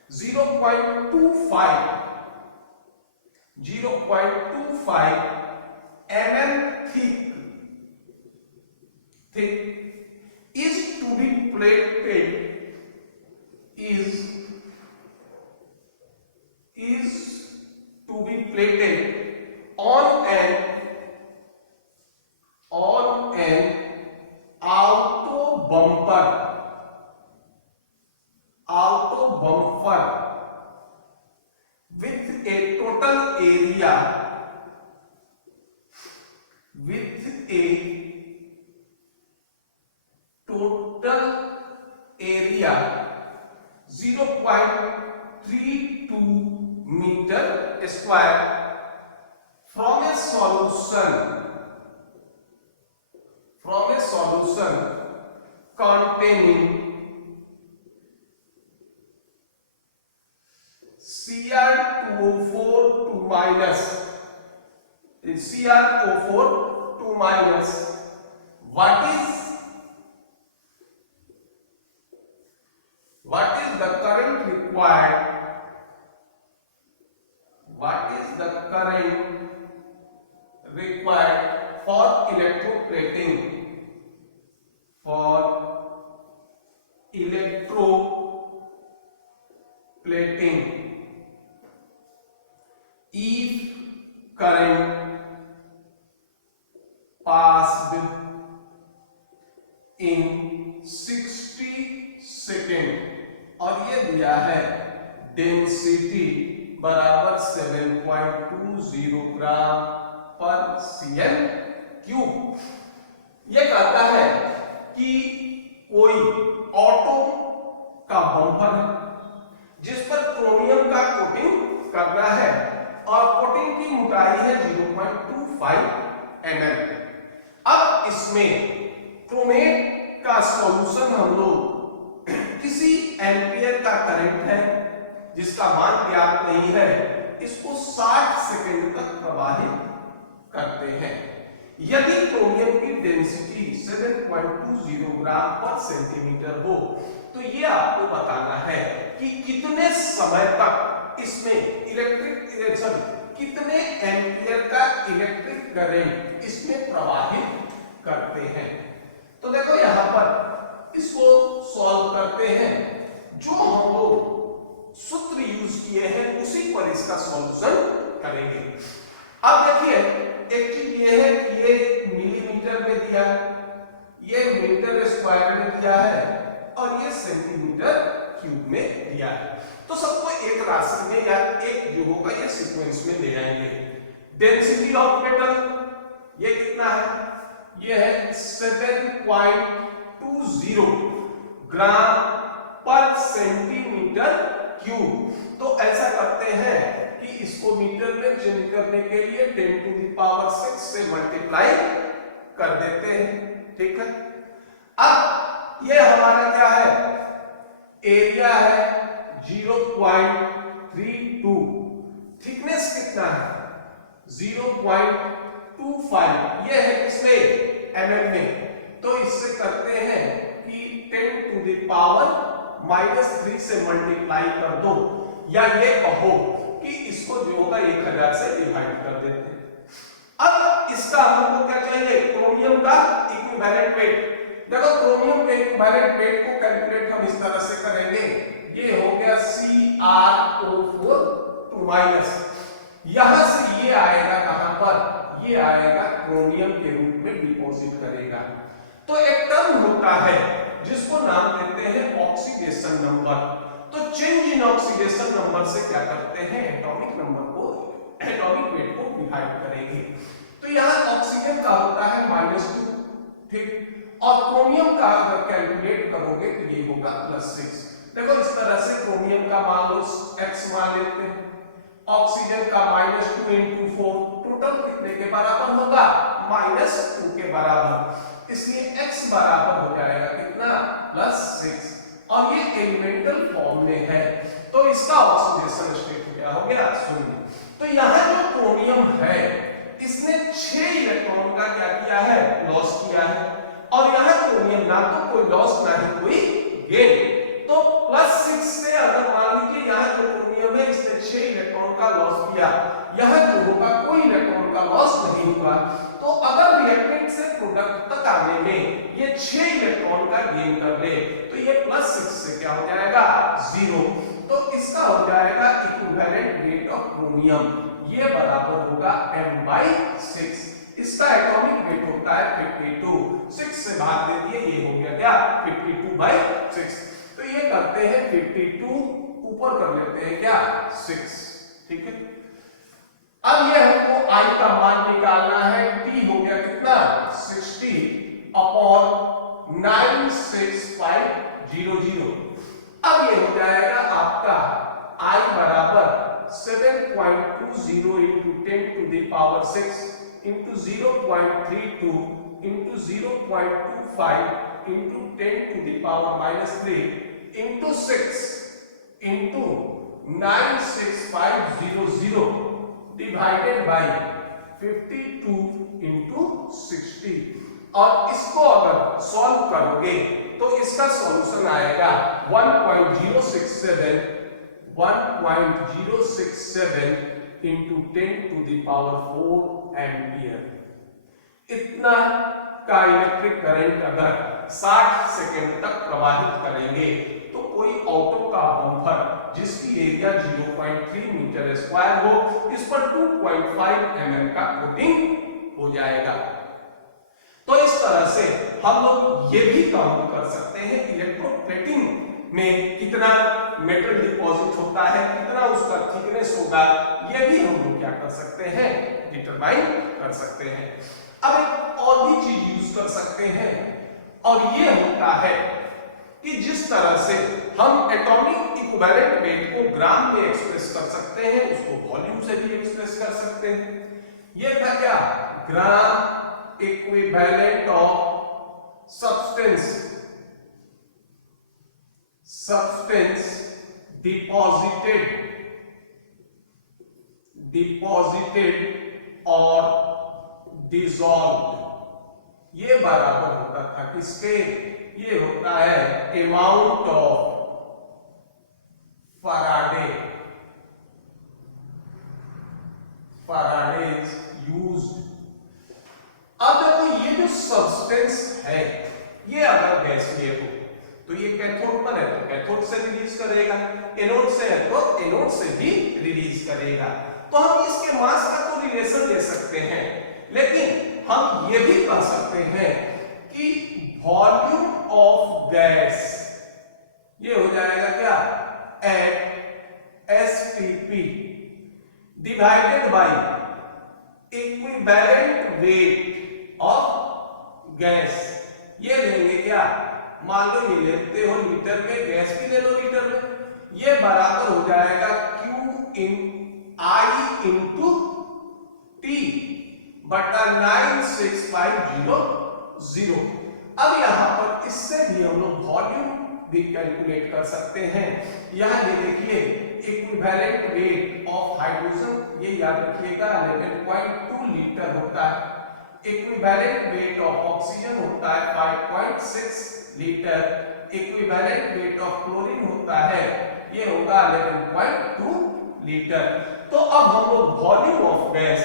0.25 mm thick is to be plated on an auto bumper with a total area 0.32 meter square from a solution containing CrO4 2 minus. What is the current required electroplating if current passed in 60 second और ये दिया है density बराबर 7.20 ग्राम पर CM cube. ये कहता है कि कोई ऑटो का बम्पर है जिस पर क्रोमियम का कोटिंग करना है और कोटिंग की मोटाई है 0.25 mm। अब इसमें क्रोमेट का सॉल्यूशन हम लोग किसी एम्पियर का करंट है जिसका मान ज्ञात नहीं है, इसको 60 सेकंड तक प्रवाहित करते हैं। यदि क्रोमियम की डेंसिटी 7.20 ग्राम पर सेंटीमीटर हो तो ये आपको बताना है कि कितने समय तक इसमें कितने एम्पियर का इलेक्ट्रिक करंट इसमें प्रवाहित करते हैं। तो देखो यहां पर इसको सॉल्व करते हैं, जो हम लोग सूत्र यूज किए हैं उसी पर इसका सॉल्यूशन करेंगे। अब देखिए एक चीज ये है कि ये मिलीमीटर में दिया है, ये मीटर स्क्वायर में दिया है और ये सेंटीमीटर क्यूब में दिया है। तो सबको एक राशि में या एक जो होगा ये सीक्वेंस में ले जाएंगे। डेंसिटी ऑफ मेटल ये कितना है, ये है 7.20 ग्राम पर सेंटीमीटर क्यूब। तो ऐसा करते हैं कि इसको मीटर में चेंज करने के लिए 10⁶ से मल्टीप्लाई कर देते हैं, ठीक है। अब ये हमारा क्या है, एरिया है 0.32, थिकनेस कितना है 0.25, ये है किसमें mm में। तो इससे करते हैं कि 10⁻³ से मल्टीप्लाई कर दो, या ये कहो कि इसको जो होगा 1000 से डिवाइड कर देते हैं। अब इसका हमको क्या चाहिए, क्रोमियम का इक्विवेलेंट वेट। देखो क्रोमियम के इक्विवेलेंट वेट को कैलकुलेट हम इस तरह से करेंगे, ये हो गया CrO4 यहां से ये आएगा कहां पर, ये आएगा क्रोमियम के रूप में डिपॉजिट करेगा। तो एक टर्म होता है जिसको नाम देते हैं ऑक्सीडेशन नंबर। तो चेंज इन ऑक्सीडेशन नंबर से क्या करते हैं, एटॉमिक वेट को डिवाइड करेंगे। तो यहां ऑक्सीजन का होता है -2, ठीक, और क्रोमियम का अगर कैलकुलेट करोगे तो ये होगा +6। देखो इस तरह से क्रोमियम का मान लो x मान लेते हैं, ऑक्सीजन का -2 × 4 टोटल कितने के बराबर होगा, -2 के बराबर, इसलिए x बराबर हो जाएगा कितना, +6, और ये एलिमेंटल फॉर्म में है तो इसका ऑक्सीडेशन स्टेट क्या हो गया, 0। तो यहां जो क्रोमियम है इसने 6 इलेक्ट्रॉन का क्या किया है, लॉस किया है, और यहां क्रोमियम ना तो कोई लॉस ना ही कोई गेन। तो +6 से अगर मान लीजिए यहां जो क्रोमियम है इसने 6 इलेक्ट्रॉन का लॉस किया, यहां जो होगा कोई इलेक्ट्रॉन का लॉस नहीं हुआ, तो अगर रिएक्टेंट से प्रोडक्ट तक आने में ये 6 इलेक्ट्रॉन का गेन कर ले तो ये +6 से क्या हो जाएगा, 0। तो इसका हो जाएगा इक्विवेलेंट वेट ऑफ क्रोमियम, ये बराबर होगा m/6। इसका एटॉमिक वेट होता है 52, 6 से भाग दे दिए, ये हो गया क्या 52/6। तो ये करते हैं 52 ऊपर कर लेते हैं क्या 6, ठीक है। अब ये हमको I का मान निकालना है, T हो गया कितना 60/96500। अब ये हो जाएगा आपका I बराबर 7.20 × 10⁶ into 0.32 into 0.25 into 10⁻³ into 6 into 96500 divided by 52 into 60। और इसको अगर सॉल्व करोगे तो इसका सॉल्यूशन आएगा 1.067 into 10⁴ एम्पियर। इतना का इलेक्ट्रिक करंट अगर 60 सेकेंड तक प्रवाहित करेंगे तो कोई ऑटो का बम्पर जिसकी एरिया 0.3 मीटर स्क्वायर हो, इस पर 2.5 mm का कोटिंग हो जाएगा। तो इस तरह से हम लोग ये भी काउंट कर सकते हैं इलेक्ट्रोप्लेटिंग में कितना मेटल डिपॉजिट होता है, कितना उसका थिकनेस होगा, ये भी हम लोग क्या कर सकते हैं, डिटरमाइन कर सकते हैं। अब एक और भी चीज यूज कर सकते हैं और ये होता है कि जिस तरह से हम एटॉमिक इक्विवेलेंट वेट को ग्राम में एक्सप्रेस कर सकते हैं, उसको वॉल्यूम से भी एक्सप्रेस कर सकते हैं। ये था क्या, gram equivalent of substance deposited और डिसॉल्व्ड, ये बराबर होता था किसके, ये होता है अमाउंट ऑफ फैराडेज यूज्ड। अब देखो ये जो सब्सटेंस है ये अगर गैसीय हो तो ये कैथोड पर है तो कैथोड से रिलीज करेगा, एनोड से है तो एनोड से भी रिलीज करेगा। तो हम इसके मास का तो रिलेशन ले सकते हैं, लेकिन हम ये भी कह सकते हैं कि वॉल्यूम ऑफ गैस ये हो जाएगा क्या, at STP divided by equivalent weight of gas. ये लेंगे क्या, मान लो ये लेते हो लीटर में, गैस भी ले लो लीटर में, ये बराबर हो जाएगा Q in I into T बटा 96500। अब यहां पर इससे भी हम लोग वॉल्यूम भी कैलकुलेट कर सकते हैं। यहां ये देखिए इक्विवेलेंट वेट ऑफ हाइड्रोजन, ये याद रखिएगा 11.2 लीटर होता है, इक्विवेलेंट वेट ऑफ ऑक्सीजन होता है 5.6 litre, equivalent weight of chlorine होता है ये होगा 11.2 लीटर। तो अब हम लोग वॉल्यूम ऑफ गैस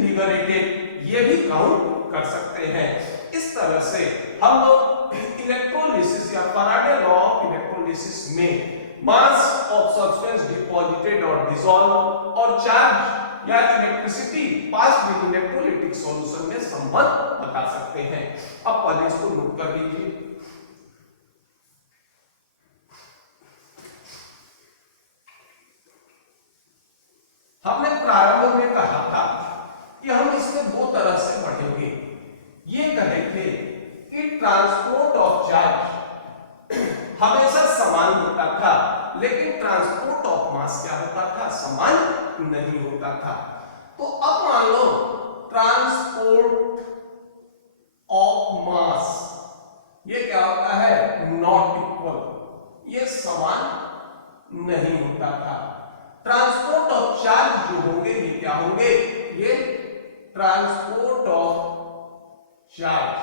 लिबरेटेड ये भी काउंट कर सकते हैं। इस तरह से हम लोग इलेक्ट्रोलिसिस या फैराडे लॉ ऑफ इलेक्ट्रोलिसिस में मास ऑफ सब्सटेंस डिपॉजिटेड और डिसॉल्व और चार्ज या electricity passed in electrolytic solution में संबंध बता सकते हैं। अब पहले इसको नोट कर लीजिए। हमने प्रारंभ में कहा था कि हम इसमें दो तरह से बढ़ेंगे। ये कहे थे कि ट्रांसपोर्ट ऑफ चार्ज हमेशा समान होता था, लेकिन ट्रांसपोर्ट ऑफ मास क्या होता था, समान नहीं होता था। तो अब मान लो ट्रांसपोर्ट ऑफ मास ये क्या होता है, नॉट इक्वल, ये समान नहीं होता था। ट्रांसपोर्ट ऑफ चार्ज जो होंगे ये क्या होंगे, ये ट्रांसपोर्ट ऑफ चार्ज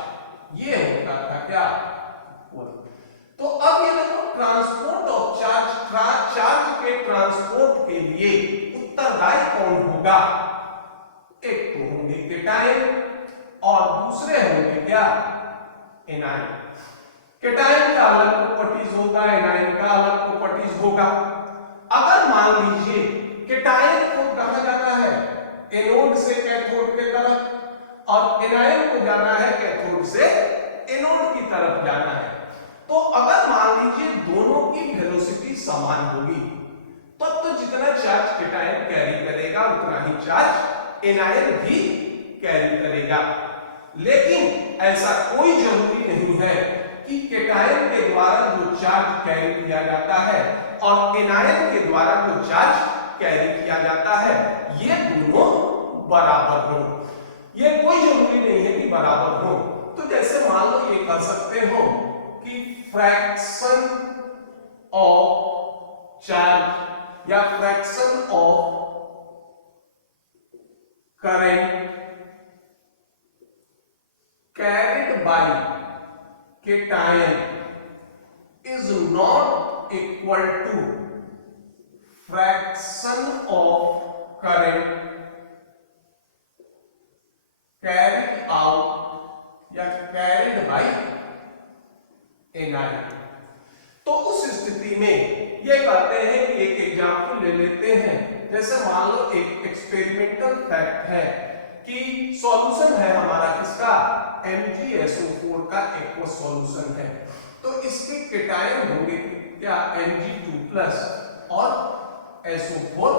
ये होता था क्या, तो अब ये देखो ट्रांसपोर्ट ऑफ चार्ज के ट्रांसपोर्ट के लिए उत्तरदायी कौन होगा, एक तो होंगे केटायन और दूसरे होंगे क्या, एनायन। केटायन का अलग प्रॉपर्टीज होगा, एनायन का अलग प्रॉपर्टीज होगा। अगर मान लीजिए केटायन को कहां जाना है, एनोड से कैथोड की तरफ, और एनायन को जाना है कैथोड से एनोड की तरफ जाना है, तो अगर मान लीजिए दोनों की वेलोसिटी समान होगी तब तो जितना चार्ज केटायन कैरी करेगा उतना ही चार्ज एनायन भी कैरी करेगा। लेकिन ऐसा कोई जरूरी नहीं है कि केटायन के द्वारा जो चार्ज कैरी किया जाता है और एनायन के द्वारा जो चार्ज कैरी किया जाता है ये दोनों बराबर हो। ये कोई जरूरी नहीं है कि बराबर हो। तो जैसे मान लो ये कर सकते हो कि फ्रैक्शन ऑफ चार्ज या fraction of current carried by cation is not equal to fraction of current carried out या कैरिड बाई एनायन। तो उस स्थिति में ये कहते हैं कि एक एग्जांपल ले लेते हैं। जैसे मान लो एक एक्सपेरिमेंटल फैक्ट है कि सॉल्यूशन है हमारा किसका, MgSO4 का एक्वस सॉल्यूशन है। तो इसके केटायन होंगे क्या, Mg2+ और SO4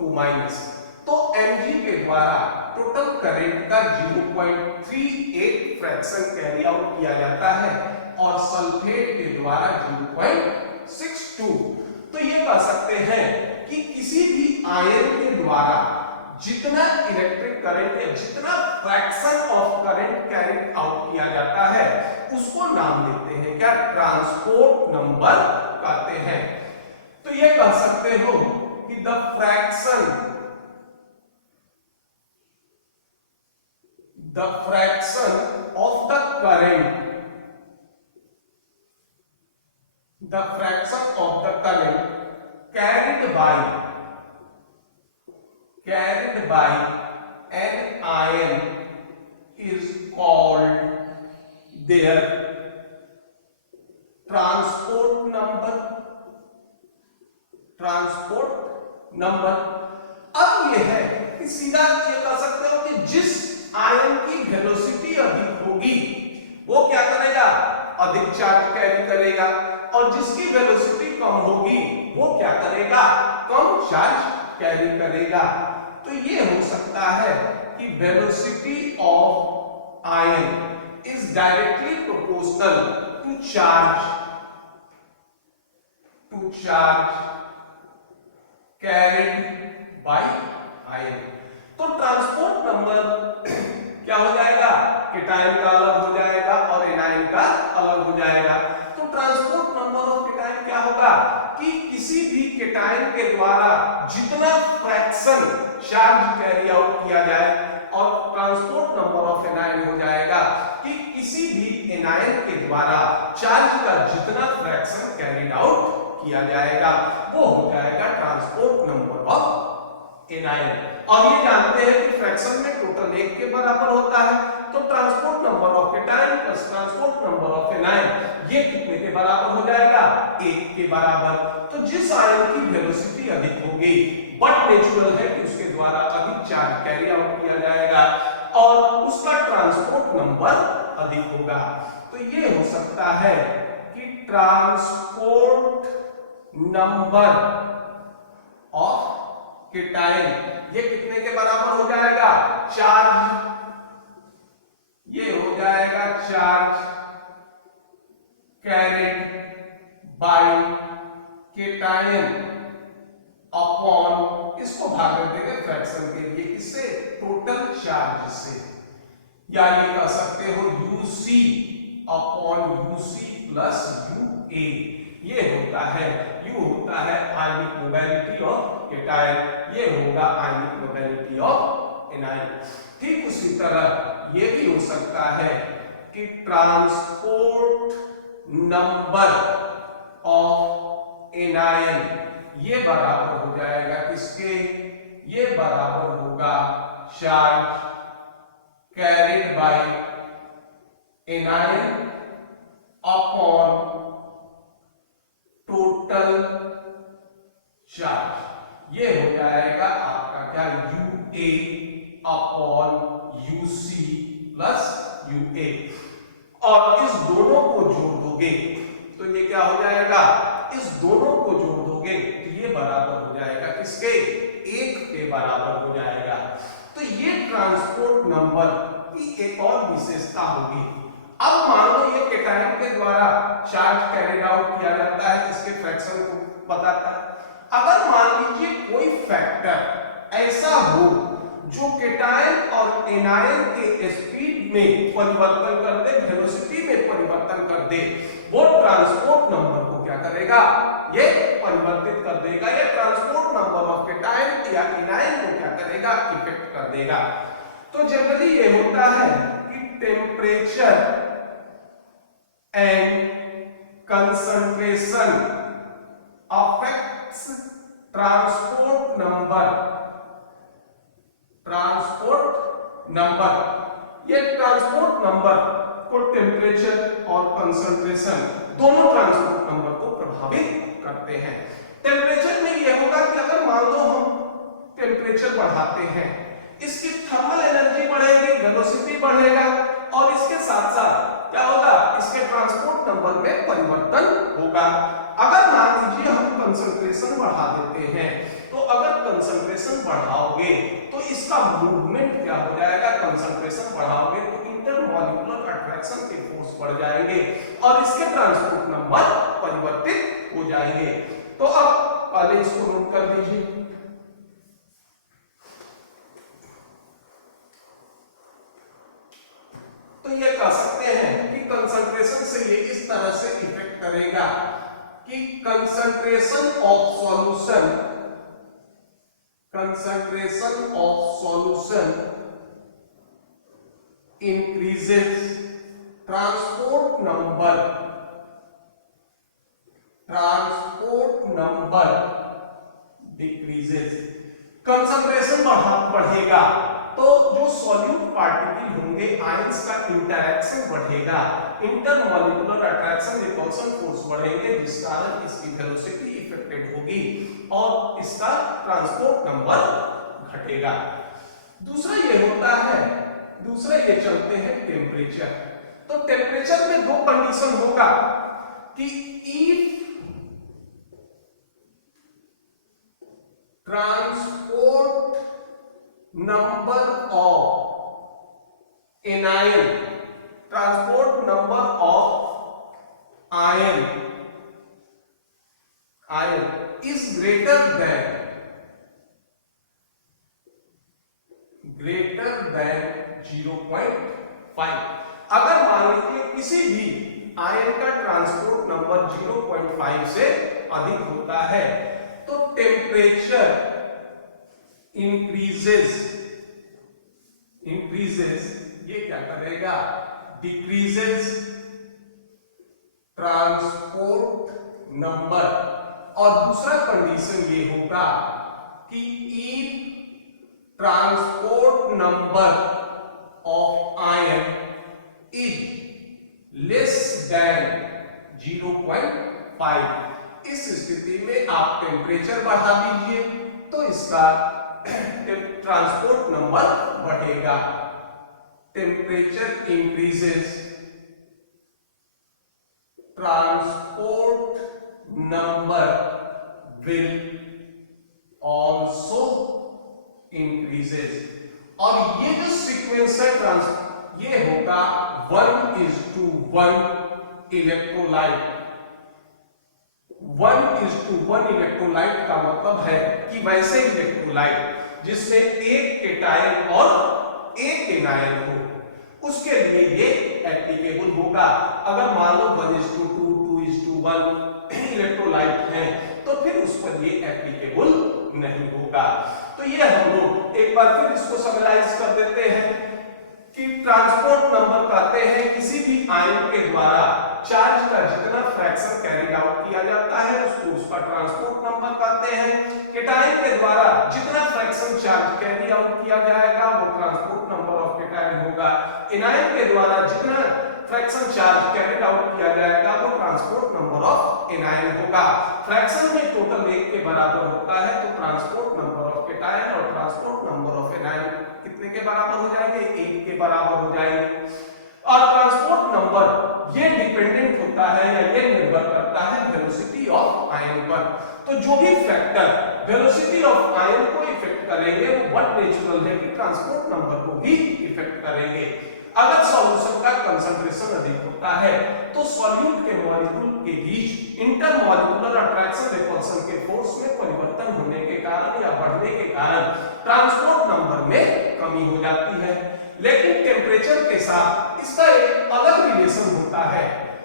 2-। तो Mg के द्वारा टोटल करंट का 0.38 फ्रैक्शन कैरी आउट किया जाता है और सल्फेट के द्वारा 0.62। तो ये कह सकते हैं कि किसी भी आयन के द्वारा जितना इलेक्ट्रिक करंट या जितना fraction of current carry out किया जाता है उसको नाम देते हैं क्या, ट्रांसपोर्ट नंबर कहते हैं। तो ये कह सकते हो कि the fraction of the current carried by an ion is called their transport number। अब ये है कि सीधा ये कह सकते हो कि जिस आयन की वेलोसिटी अधिक होगी वो क्या करेगा, अधिक चार्ज कैरी करेगा, और जिसकी वेलोसिटी कम होगी वो क्या करेगा, कम चार्ज कैरी करेगा। तो ये हो सकता है कि velocity of ion is directly proportional to charge carried by ion. तो ट्रांसपोर्ट नंबर क्या हो जाएगा, केटायन का अलग हो जाएगा और एनायन का अलग हो जाएगा। तो ट्रांसपोर्ट नंबर ऑफ केटायन क्या होगा कि किसी भी केटायन के द्वारा जितना फ्रैक्शन चार्ज कैरी आउट किया जाए, और ट्रांसपोर्ट नंबर ऑफ एनायन हो जाएगा कि किसी भी एनायन के द्वारा चार्ज का जितना फ्रैक्शन कैरीड आउट किया जाएगा वो हो जाएगा ट्रांसपोर्ट नंबर ऑफ एनायन। और ये जानते हैं कि फ्रैक्शन में टोटल 1 के बराबर होता है। तो transport number of cation plus transport number of anion ये कितने के बराबर हो जाएगा, 1 के बराबर। तो जिस आयन की वेलोसिटी अधिक होगी बट नेचुरल है कि उसके द्वारा अधिक चार्ज कैरी आउट किया जाएगा और उसका ट्रांसपोर्ट नंबर अधिक होगा। तो ये हो सकता है कि ट्रांसपोर्ट नंबर ऑफ केटायन ये कितने के बराबर हो जाएगा, चार्ज। ये हो जाएगा charge carried bye cation upon, इसको भाग कर देंगे फ्रैक्शन के लिए, इससे टोटल चार्ज से, या ये कह सकते हो UC upon UC plus UA। ये होता है, U होता है आयनिक मोबिलिटी ऑफ केटायन, ये होगा आयनिक मोबिलिटी ऑफ एनायन। ठीक उसी तरह ये भी हो सकता है कि ट्रांसपोर्ट नंबर ऑफ एनायन ये बराबर हो जाएगा किसके, ये बराबर होगा charge carried bye anion upon total charge. ये हो जाएगा आपका क्या, UA upon UC plus UA। और इस दोनों को जोड़ दोगे तो ये क्या हो जाएगा, इस दोनों को जोड़ दोगे तो ये बराबर हो जाएगा किसके, 1 के बराबर हो जाएगा। तो ये ट्रांसपोर्ट नंबर की एक और विशेषता होगी। अब मान लो ये केटायन के द्वारा चार्ज कैरिड आउट किया जाता है, इसके फ्रैक्शन को बताता है। अगर मान लीजिए कोई फैक्टर ऐसा हो जो केटायन और एनायन के स्पीड में परिवर्तन कर दे, वेलोसिटी में परिवर्तन कर दे, वो ट्रांसपोर्ट नंबर को क्या करेगा, ये परिवर्तित कर देगा, या ट्रांसपोर्ट नंबर ऑफ केटायन या एनायन को क्या करेगा, इफेक्ट कर देगा। तो जनरली ये होता है कि temperature and concentration affects transport number ये ट्रांसपोर्ट नंबर को टेम्परेचर और कंसंट्रेशन दोनों ट्रांसपोर्ट नंबर को प्रभावित करते हैं। टेम्परेचर में यह होगा कि अगर मान लो हम टेम्परेचर बढ़ाते हैं, इसकी थर्मल एनर्जी बढ़ेगी, वेलोसिटी बढ़ेगा और इसके साथ साथ क्या होगा, इसके ट्रांसपोर्ट नंबर में परिवर्तन होगा। अगर मान लीजिए हम कंसंट्रेशन बढ़ा देते हैं, तो अगर कंसंट्रेशन बढ़ाओगे तो इसका मूवमेंट क्या हो जाएगा, कंसंट्रेशन बढ़ाओगे तो इंटरमॉलिक्यूलर अट्रैक्शन के फोर्स बढ़ जाएंगे और इसके ट्रांसपोर्ट नंबर परिवर्तित हो जाएंगे। तो अब पहले इसको नोट कर दीजिए। तो ये कह सकते हैं कि कंसंट्रेशन से ये इस तरह से इफेक्ट करेगा कि concentration of solution increases, transport number decreases. Concentration बढ़ेगा तो जो सॉल्यूट पार्टिकल होंगे, आयंस का इंटरैक्शन बढ़ेगा, इंटरमॉलिक्यूलर अट्रैक्शन रिपल्सन फोर्स बढ़ेंगे, जिस कारण इसकी वेलोसिटी इफेक्टेड होगी और इसका ट्रांसपोर्ट नंबर घटेगा। दूसरा ये चलते हैं टेम्परेचर। तो टेम्परेचर में दो कंडीशन होगा कि if transport number of anion, transport number of ion is greater than 0.5। अगर मान लीजिए किसी भी आयन का ट्रांसपोर्ट नंबर 0.5 से अधिक होता है तो टेम्परेचर इंक्रीजेस, ये क्या करेगा, डिक्रीजेस ट्रांसपोर्ट नंबर। और दूसरा कंडीशन ये होगा कि if transport number of ion is less than 0.5, इस स्थिति में आप टेम्परेचर बढ़ा दीजिए तो इसका ट्रांसपोर्ट नंबर बढ़ेगा। Temperature increases, transport number will also increases. और ये जो सीक्वेंस है ये होगा 1:1 इलेक्ट्रोलाइट। 1:1 इलेक्ट्रोलाइट का मतलब है कि वैसे इलेक्ट्रोलाइट जिसमें एक केटायन और एक एनायन हो, उसके लिए ये एप्लीकेबल होगा। अगर मान लो 1:2, 2:1 इलेक्ट्रोलाइट हैं तो फिर उस पर ये एप्लीकेबल नहीं होगा। तो ये हम लोग एक बार फिर इसको समराइज कर देते हैं कि ट्रांसपोर्ट नंबर कहते हैं किसी भी आयन के द्वारा चार्ज का जितना फ्रैक्शन कैरी आउट किया जाता है उसको उसका ट्रांसपोर्ट नंबर कहते हैं। केटायन के द्वारा जितना फ्रैक्शन चार्ज कैरी आउट किया जाएगा वो ट्रांसपोर्ट नंबर ऑफ केटायन होगा। एनायन के द्वारा जितना फ्रैक्शन चार्ज कैरी आउट किया जाएगा वो ट्रांसपोर्ट नंबर ऑफ एनायन होगा। फ्रैक्शन में टोटल 1 के बराबर होता है तो ट्रांसपोर्ट नंबर ऑफ केटायन और ट्रांसपोर्ट नंबर ऑफ एनायन कितने के बराबर हो जाएंगे, 1 के बराबर हो जाएंगे। और ट्रांसपोर्ट नंबर ये डिपेंडेंट होता है या ये निर्भर करता है वेलोसिटी ऑफ आयन पर। तो जो भी फैक्टर वेलोसिटी ऑफ आयन को इफेक्ट करेंगे वो बहुत नेचुरल है कि ट्रांसपोर्ट नंबर को भी इफेक्ट करेंगे। अगर सॉल्यूशन का कंसंट्रेशन अधिक होता है तो सॉल्यूट के मॉलिक्यूल के बीच इंटरमॉलिक्यूलर अट्रैक्शन रिपल्सन के फोर्स में परिवर्तन होने के कारण या बढ़ने के कारण ट्रांसपोर्ट नंबर में कमी हो जाती है। लेकिन टेम्परेचर के साथ इसका एक अलग रिलेशन होता है।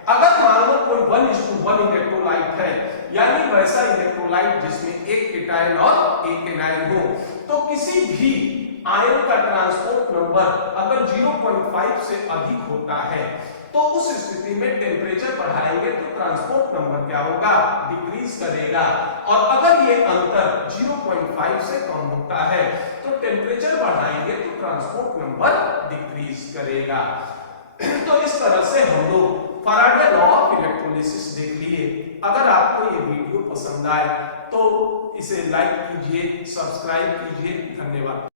अगर मान लो कोई 1:1 इलेक्ट्रोलाइट है, यानी वैसा इलेक्ट्रोलाइट जिसमें एक केटायन और एक एनायन हो, तो किसी भी आयन का ट्रांसपोर्ट नंबर अगर 0.5 से अधिक होता है तो उस स्थिति में टेम्परेचर बढ़ाएंगे तो ट्रांसपोर्ट नंबर क्या होगा, डिक्रीज करेगा। और अगर ये अंतर 0.5 से कम होता है तो टेम्परेचर बढ़ाएंगे तो ट्रांसपोर्ट नंबर डिक्रीज करेगा। तो इस तरह से हम लोग फैराडे लॉ ऑफ इलेक्ट्रोलिसिस देख लिए। अगर आपको ये वीडियो पसंद आए तो इसे लाइक कीजिए, सब्सक्राइब कीजिए। धन्यवाद।